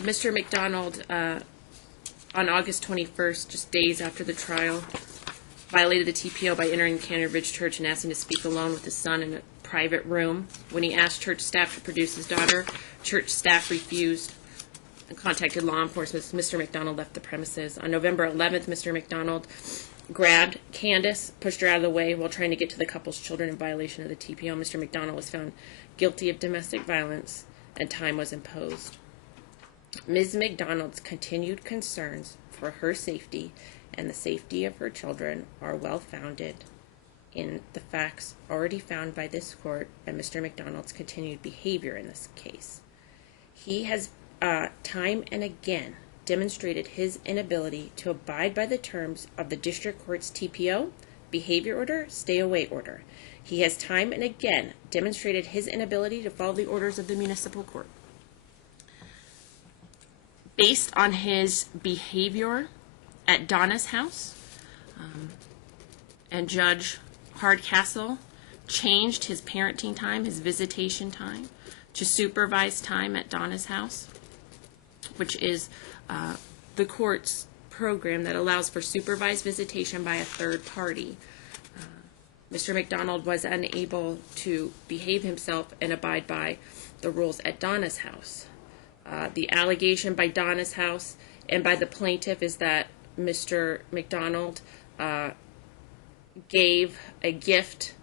Mr. McDonald, on August 21st, just days after the trial, violated the TPO by entering the Canada Ridge Church and asking to speak alone with his son in a private room. When he asked church staff to produce his daughter, church staff refused and contacted law enforcement. Mr. McDonald left the premises. On November 11th, Mr. McDonald grabbed Candace, pushed her out of the way while trying to get to the couple's children in violation of the TPO. Mr. McDonald was found guilty of domestic violence, and time was imposed. Ms. McDonald's continued concerns for her safety and the safety of her children are well-founded in the facts already found by this court and Mr. McDonald's continued behavior in this case. He has time and again demonstrated his inability to abide by the terms of the district court's TPO, behavior order, stay away order. He has time and again demonstrated his inability to follow the orders of the municipal court. Based on his behavior at Donna's house, and Judge Hardcastle changed his parenting time, his visitation time, to supervised time at Donna's house, which is the court's program that allows for supervised visitation by a third party. Mr. McDonald was unable to behave himself and abide by the rules at Donna's house. The allegation by Donna's house and by the plaintiff is that Mr. McDonald gave a gift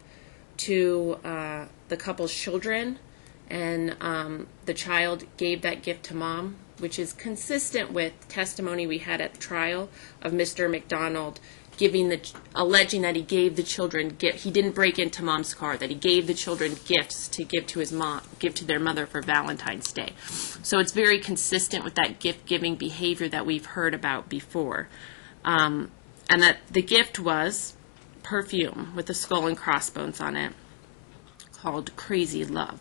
to the couple's children, and the child gave that gift to mom, which is consistent with testimony we had at the trial of Mr. McDonald alleging that he gave the children he didn't break into mom's car, that he gave the children gifts to give to their mother for Valentine's Day. So it's very consistent with that gift-giving behavior that we've heard about before. And that the gift was perfume with a skull and crossbones on it, called Crazy Love.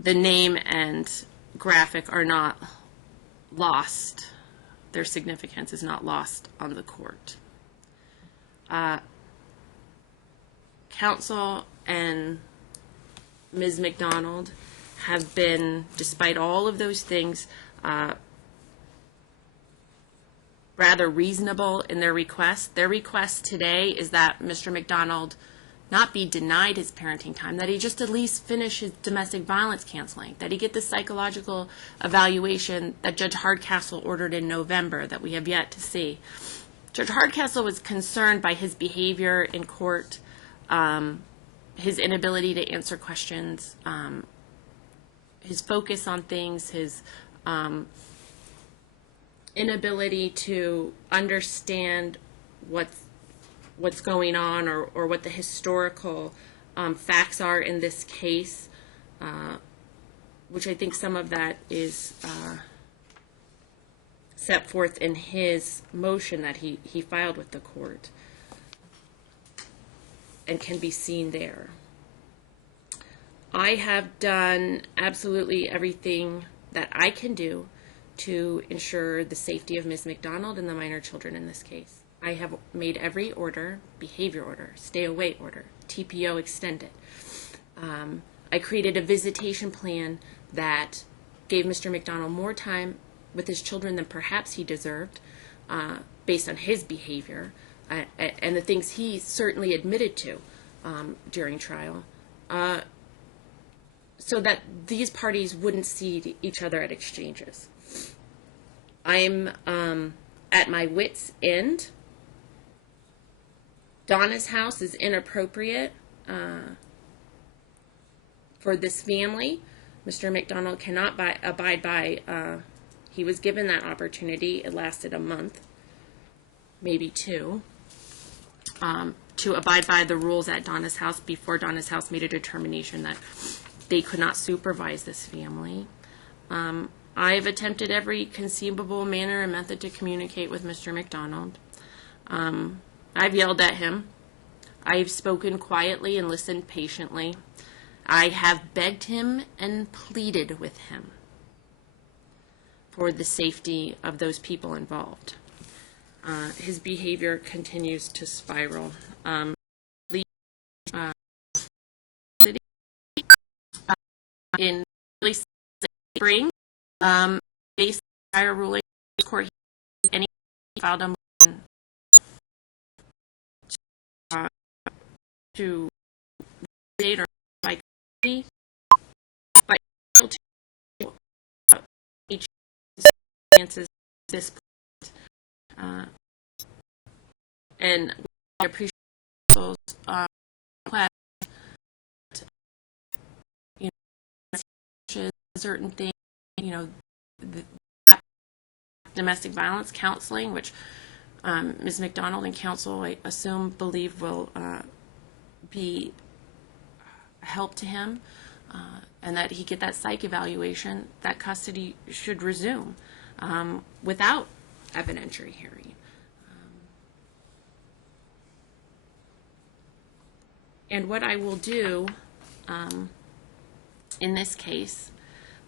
The name and graphic are not lost. Their significance is not lost on the court. Counsel and Ms. McDonald have been, despite all of those things, rather reasonable in their request. Their request today is that Mr. McDonald not be denied his parenting time, that he just at least finish his domestic violence counseling, that he get the psychological evaluation that Judge Hardcastle ordered in November that we have yet to see. Judge Hardcastle was concerned by his behavior in court, his inability to answer questions, his focus on things, his inability to understand what's going on or what the historical facts are in this case, which I think some of that is set forth in his motion that he filed with the court and can be seen there. I have done absolutely everything that I can do to ensure the safety of Ms. McDonald and the minor children in this case. I have made every order, behavior order, stay away order, TPO extended. I created a visitation plan that gave Mr. McDonald more time with his children than perhaps he deserved, based on his behavior and the things he certainly admitted to during trial, so that these parties wouldn't see each other at exchanges. I'm at my wit's end. Donna's house is inappropriate for this family. Mr. McDonald cannot abide by, he was given that opportunity, it lasted a month, maybe two, to abide by the rules at Donna's house before Donna's house made a determination that they could not supervise this family. I've attempted every conceivable manner and method to communicate with Mr. McDonald. I've yelled at him. I've spoken quietly and listened patiently. I have begged him and pleaded with him for the safety of those people involved. His behavior continues to spiral. In early spring, based on prior ruling, the court any filed a motion to date or by custody, but to each circumstances at this point. And we appreciate those requests. Certain things, domestic violence counseling, which Ms. McDonald and counsel, I believe will be a help to him, and that he get that psych evaluation, that custody should resume without evidentiary hearing. And what I will do in this case,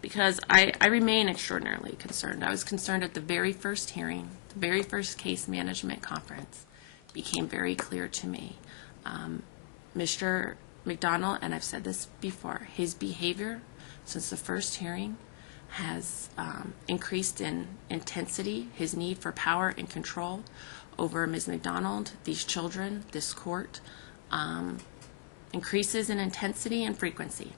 because I remain extraordinarily concerned. I was concerned at the very first hearing, the very first case management conference, became very clear to me. Mr. McDonald, and I've said this before, his behavior since the first hearing has increased in intensity, his need for power and control over Ms. McDonald, these children, this court, increases in intensity and frequency.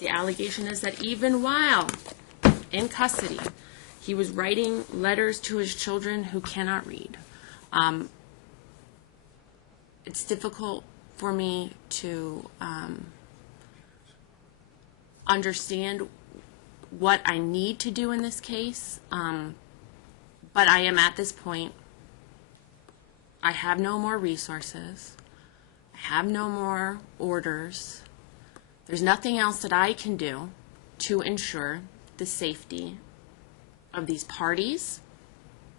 The allegation is that even while in custody, he was writing letters to his children who cannot read. It's difficult for me to understand what I need to do in this case. But I am at this point. I have no more resources. I have no more orders. There's nothing else that I can do to ensure the safety of these parties,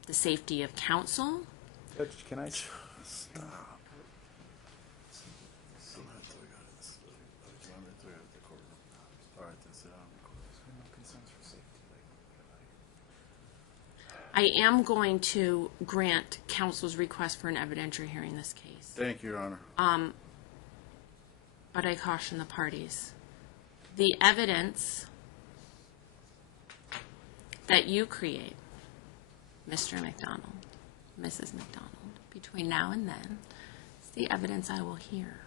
the safety of counsel. Judge, can I? I am going to grant counsel's request for an evidentiary hearing in this case. Thank you, Your Honor. But I caution the parties. The evidence that you create, Mr. McDonald, Mrs. McDonald, between now and then, is the evidence I will hear.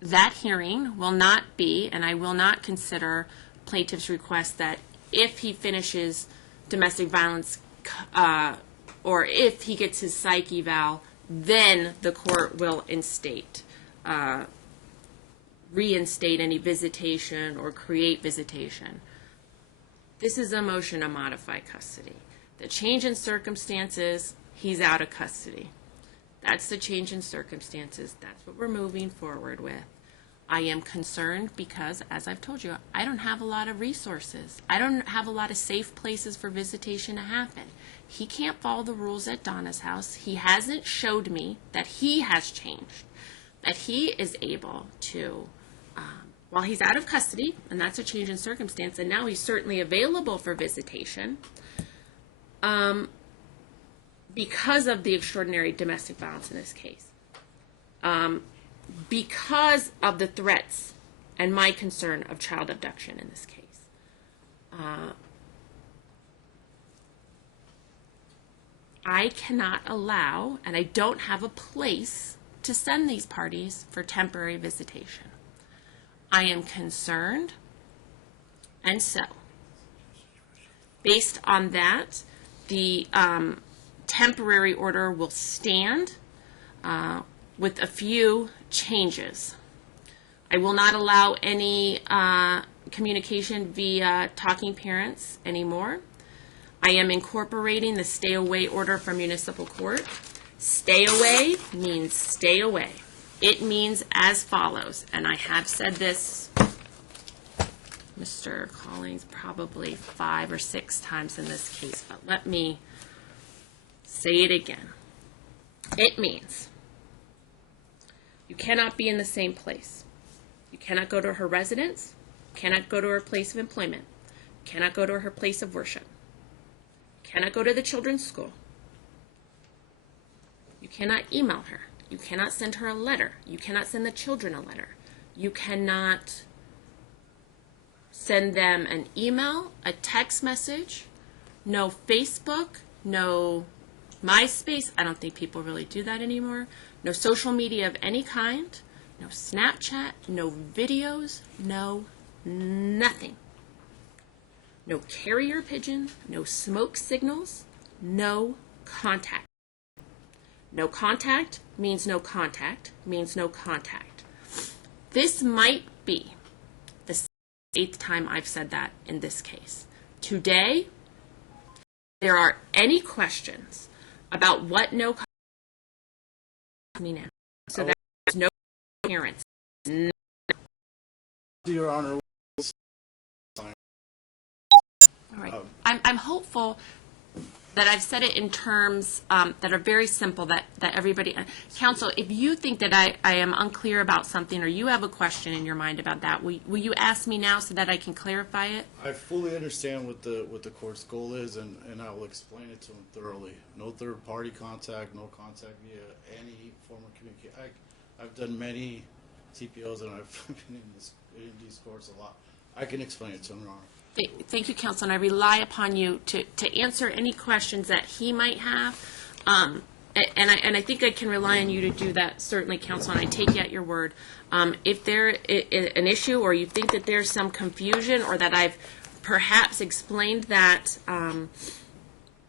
That hearing will not be, and I will not consider plaintiff's request that if he finishes domestic violence or if he gets his psych eval, then the court will reinstate any visitation or create visitation. This is a motion to modify custody. The change in circumstances, he's out of custody. That's the change in circumstances. That's what we're moving forward with. I am concerned because, as I've told you, I don't have a lot of resources. I don't have a lot of safe places for visitation to happen. He can't follow the rules at Donna's house. He hasn't showed me that he has changed, that he is able to, while he's out of custody, and that's a change in circumstance, and now he's certainly available for visitation, because of the extraordinary domestic violence in this case. Because of the threats and my concern of child abduction in this case. I cannot allow, and I don't have a place to send these parties for temporary visitation. I am concerned, and so, based on that, the temporary order will stand with a few changes. I will not allow any communication via talking parents anymore. I am incorporating the stay away order from municipal court. Stay away means stay away. It means as follows, and I have said this, Mr. Collings, probably 5 or 6 times in this case, but let me say it again. It means you cannot be in the same place. You cannot go to her residence, cannot go to her place of employment, cannot go to her place of worship, cannot go to the children's school. You cannot email her. You cannot send her a letter. You cannot send the children a letter. You cannot send them an email, a text message, no Facebook, no MySpace. I don't think people really do that anymore. No social media of any kind, no Snapchat, no videos, no nothing. No carrier pigeon, no smoke signals, no contact. No contact means no contact, means no contact. This might be the 8th time I've said that in this case. Today, if there are any questions about what no contact me now, so that there's no parents. Your Honor. All right. I'm hopeful that I've said it in terms that are very simple, that everybody, counsel, if you think that I am unclear about something or you have a question in your mind about that, will you ask me now so that I can clarify it? I fully understand what the court's goal is, and I will explain it to him thoroughly. No third-party contact, no contact via any form of communication. I've done many TPOs, and I've been in these courts a lot. I can explain it to him, Your Honor. Thank you, counsel, and I rely upon you to answer any questions that he might have. And I think I can rely on you to do that, certainly, counsel, and I take you at your word. If there is an issue or you think that there's some confusion or that I've perhaps explained that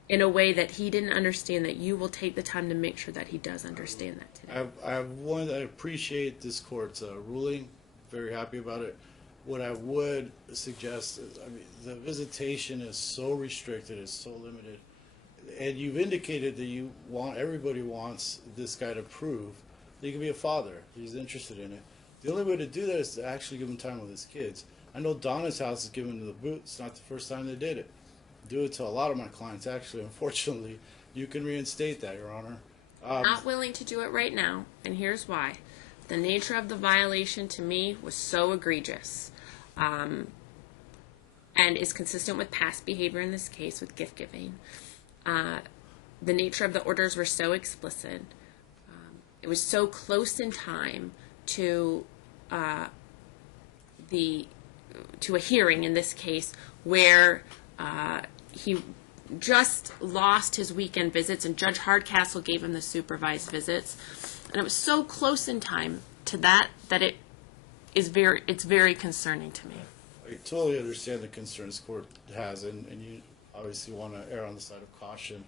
in a way that he didn't understand, that you will take the time to make sure that he does understand that today. I appreciate this court's ruling. Very happy about it. What I would suggest is, I mean, the visitation is so restricted, it's so limited, and you've indicated that everybody wants this guy to prove that he can be a father. He's interested in it. The only way to do that is to actually give him time with his kids. I know Donna's house is given to the boot. It's not the first time they did it. Do it to a lot of my clients, actually. Unfortunately, you can reinstate that, Your Honor. Not willing to do it right now, and here's why. The nature of the violation to me was so egregious, and is consistent with past behavior in this case with gift giving. The nature of the orders were so explicit. It was so close in time to a hearing in this case where he just lost his weekend visits, and Judge Hardcastle gave him the supervised visits, and it was so close in time to that it's very concerning to me. I totally understand the concerns the court has, and you obviously want to err on the side of caution.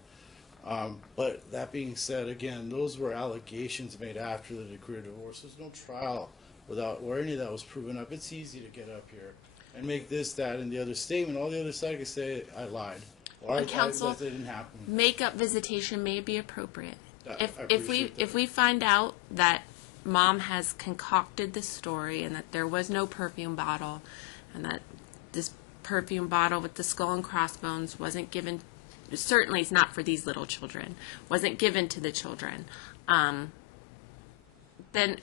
But that being said, again, those were allegations made after the decree of divorce. There's no trial where any of that was proven up. It's easy to get up here and make this, that, and the other statement. All the other side can say, I lied. Or Counsel, that didn't happen. Make-up visitation may be appropriate. If we that. find out that Mom has concocted this story and that there was no perfume bottle and that this perfume bottle with the skull and crossbones wasn't given, certainly it's not for these little children, wasn't given to the children, then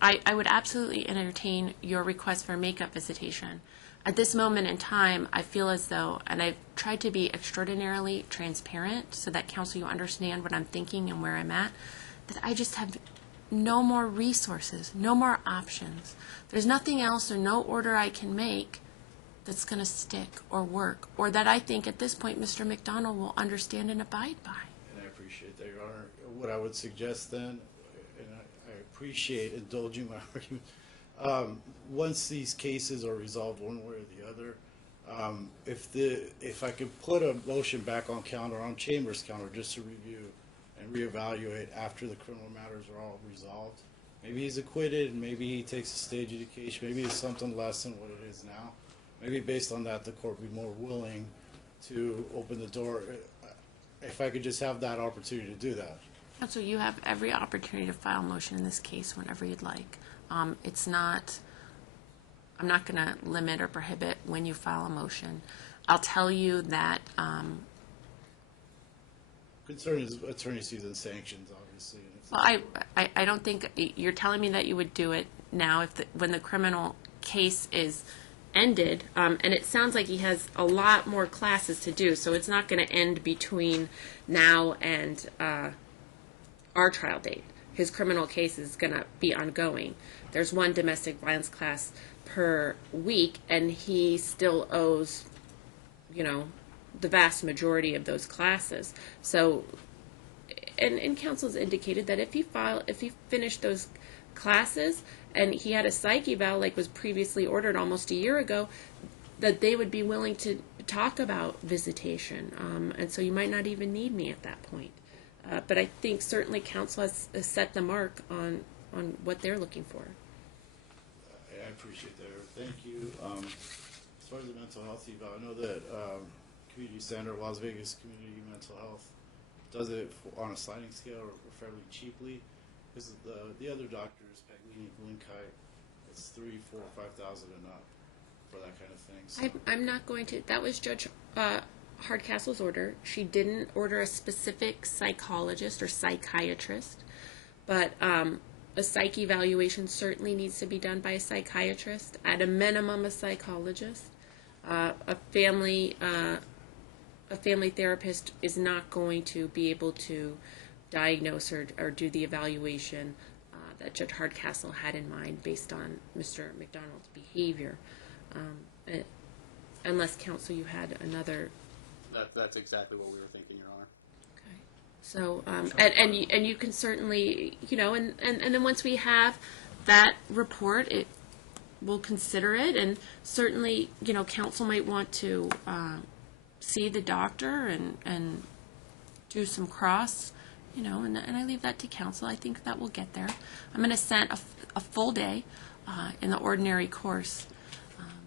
I would absolutely entertain your request for a make-up visitation. At this moment in time, I feel as though, and I've tried to be extraordinarily transparent so that counsel, you understand what I'm thinking and where I'm at, that I just have no more resources, no more options. There's nothing else or no order I can make that's going to stick or work, or that I think at this point Mr. McDonald will understand and abide by. And I appreciate that, Your Honor. What I would suggest then, and I appreciate indulging my argument, once these cases are resolved one way or the other, if I could put a motion back on counter, on Chambers counter, just to review and reevaluate after the criminal matters are all resolved. Maybe he's acquitted, maybe he takes a stage education, maybe it's something less than what it is now. Maybe based on that, the court would be more willing to open the door, if I could just have that opportunity to do that. So you have every opportunity to file a motion in this case whenever you'd like. I'm not going to limit or prohibit when you file a motion. I'll tell you that Concern is attorney's fees and sanctions, obviously. well, I don't think you're telling me that you would do it now when the criminal case is ended, and it sounds like he has a lot more classes to do, so it's not going to end between now and our trial date. His criminal case is going to be ongoing. There's one domestic violence class per week, and he still owes, the vast majority of those classes. So, and counsel's indicated that if he finished those classes and he had a psych eval like was previously ordered almost a year ago, that they would be willing to talk about visitation. And so you might not even need me at that point. But I think certainly counsel has set the mark on what they're looking for. I appreciate that. Thank you. As far as the mental health eval, I know that Community Center, Las Vegas Community Mental Health, does it on a sliding scale or fairly cheaply. Because the other doctors, Paglini, Blunkite, it's $3,000, $4,000, $5,000 and up for that kind of thing. So. I'm not going to. That was Judge Hardcastle's order. She didn't order a specific psychologist or psychiatrist, but a psych evaluation certainly needs to be done by a psychiatrist. At a minimum, a psychologist. A family therapist is not going to be able to diagnose or do the evaluation that Judge Hardcastle had in mind based on Mr. McDonald's behavior. Unless, counsel, you had another. That's exactly what we were thinking, Your Honor. Okay. So, and you can certainly, and then once we have that report, we'll consider it, and certainly, counsel might want to see the doctor and do some cross, and I leave that to counsel. I think that we'll get there. I'm going to set a full day in the ordinary course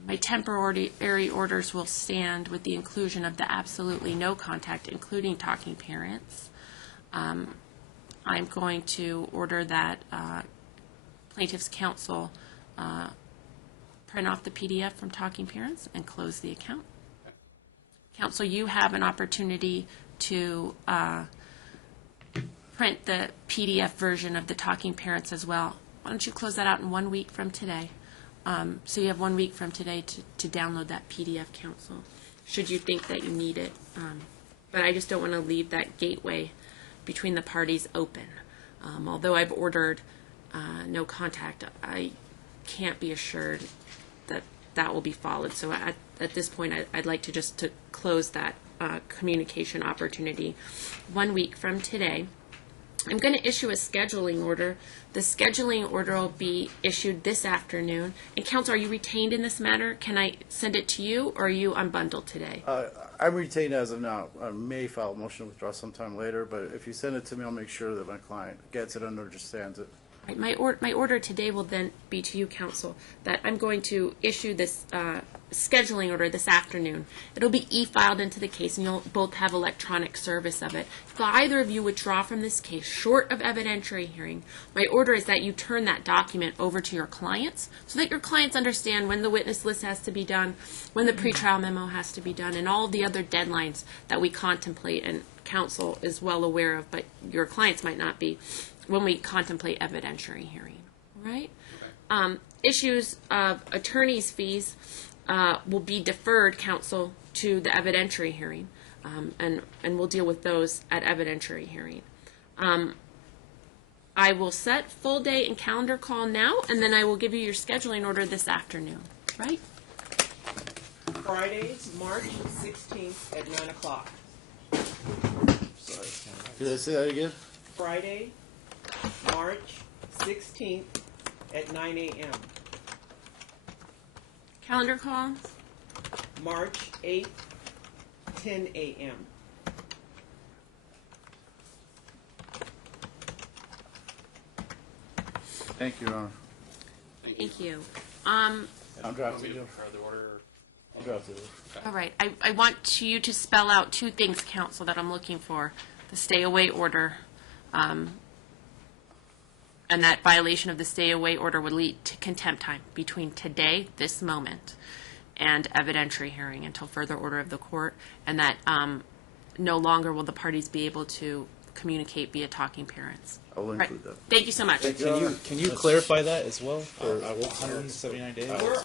My temporary orders will stand with the inclusion of the absolutely no contact, including talking parents. I'm going to order that plaintiff's counsel print off the PDF from talking parents and close the account. Counsel, you have an opportunity to print the PDF version of the talking parents as well. Why don't you close that out in 1 week from today? So you have 1 week from today to download that PDF, counsel, should you think that you need it. But I just don't want to leave that gateway between the parties open. Although I've ordered no contact, I can't be assured that that will be followed. So at this point, I'd like to just to close that communication opportunity. 1 week from today, I'm going to issue a scheduling order. The scheduling order will be issued this afternoon. And counsel, are you retained in this matter? Can I send it to you, or are you unbundled today? I'm retained as of now. I may file a motion to withdraw sometime later, but if you send it to me, I'll make sure that my client gets it and understands it. Right, my order today will then be to you, counsel, that I'm going to issue this scheduling order this afternoon. It'll be e-filed into the case, and you'll both have electronic service of it. If either of you withdraw from this case, short of evidentiary hearing, my order is that you turn that document over to your clients so that your clients understand when the witness list has to be done, when the pretrial memo has to be done, and all the other deadlines that we contemplate and counsel is well aware of, but your clients might not be, when we contemplate evidentiary hearing. All right? Okay. Issues of attorney's fees will be deferred, counsel, to the evidentiary hearing, and we'll deal with those at evidentiary hearing. I will set full day and calendar call now, and then I will give you your scheduling order this afternoon. Right? Friday, March 16th at 9 o'clock. Sorry. Did I say that again? Friday, March 16th at 9 a.m. Calendar call. March 8th, 10 a.m. Thank you, Your Honor. Thank you. I'm Want drafting me to it. prepare the order? I'll draft it. All right. I want you to spell out two things, counsel, that I'm looking for. The stay-away order, and that violation of the stay-away order would lead to contempt time between today, this moment, and evidentiary hearing until further order of the court, and that no longer will the parties be able to communicate via talking parents. I will Right. include that. Thank you so much. Can you clarify that as well for 179 days?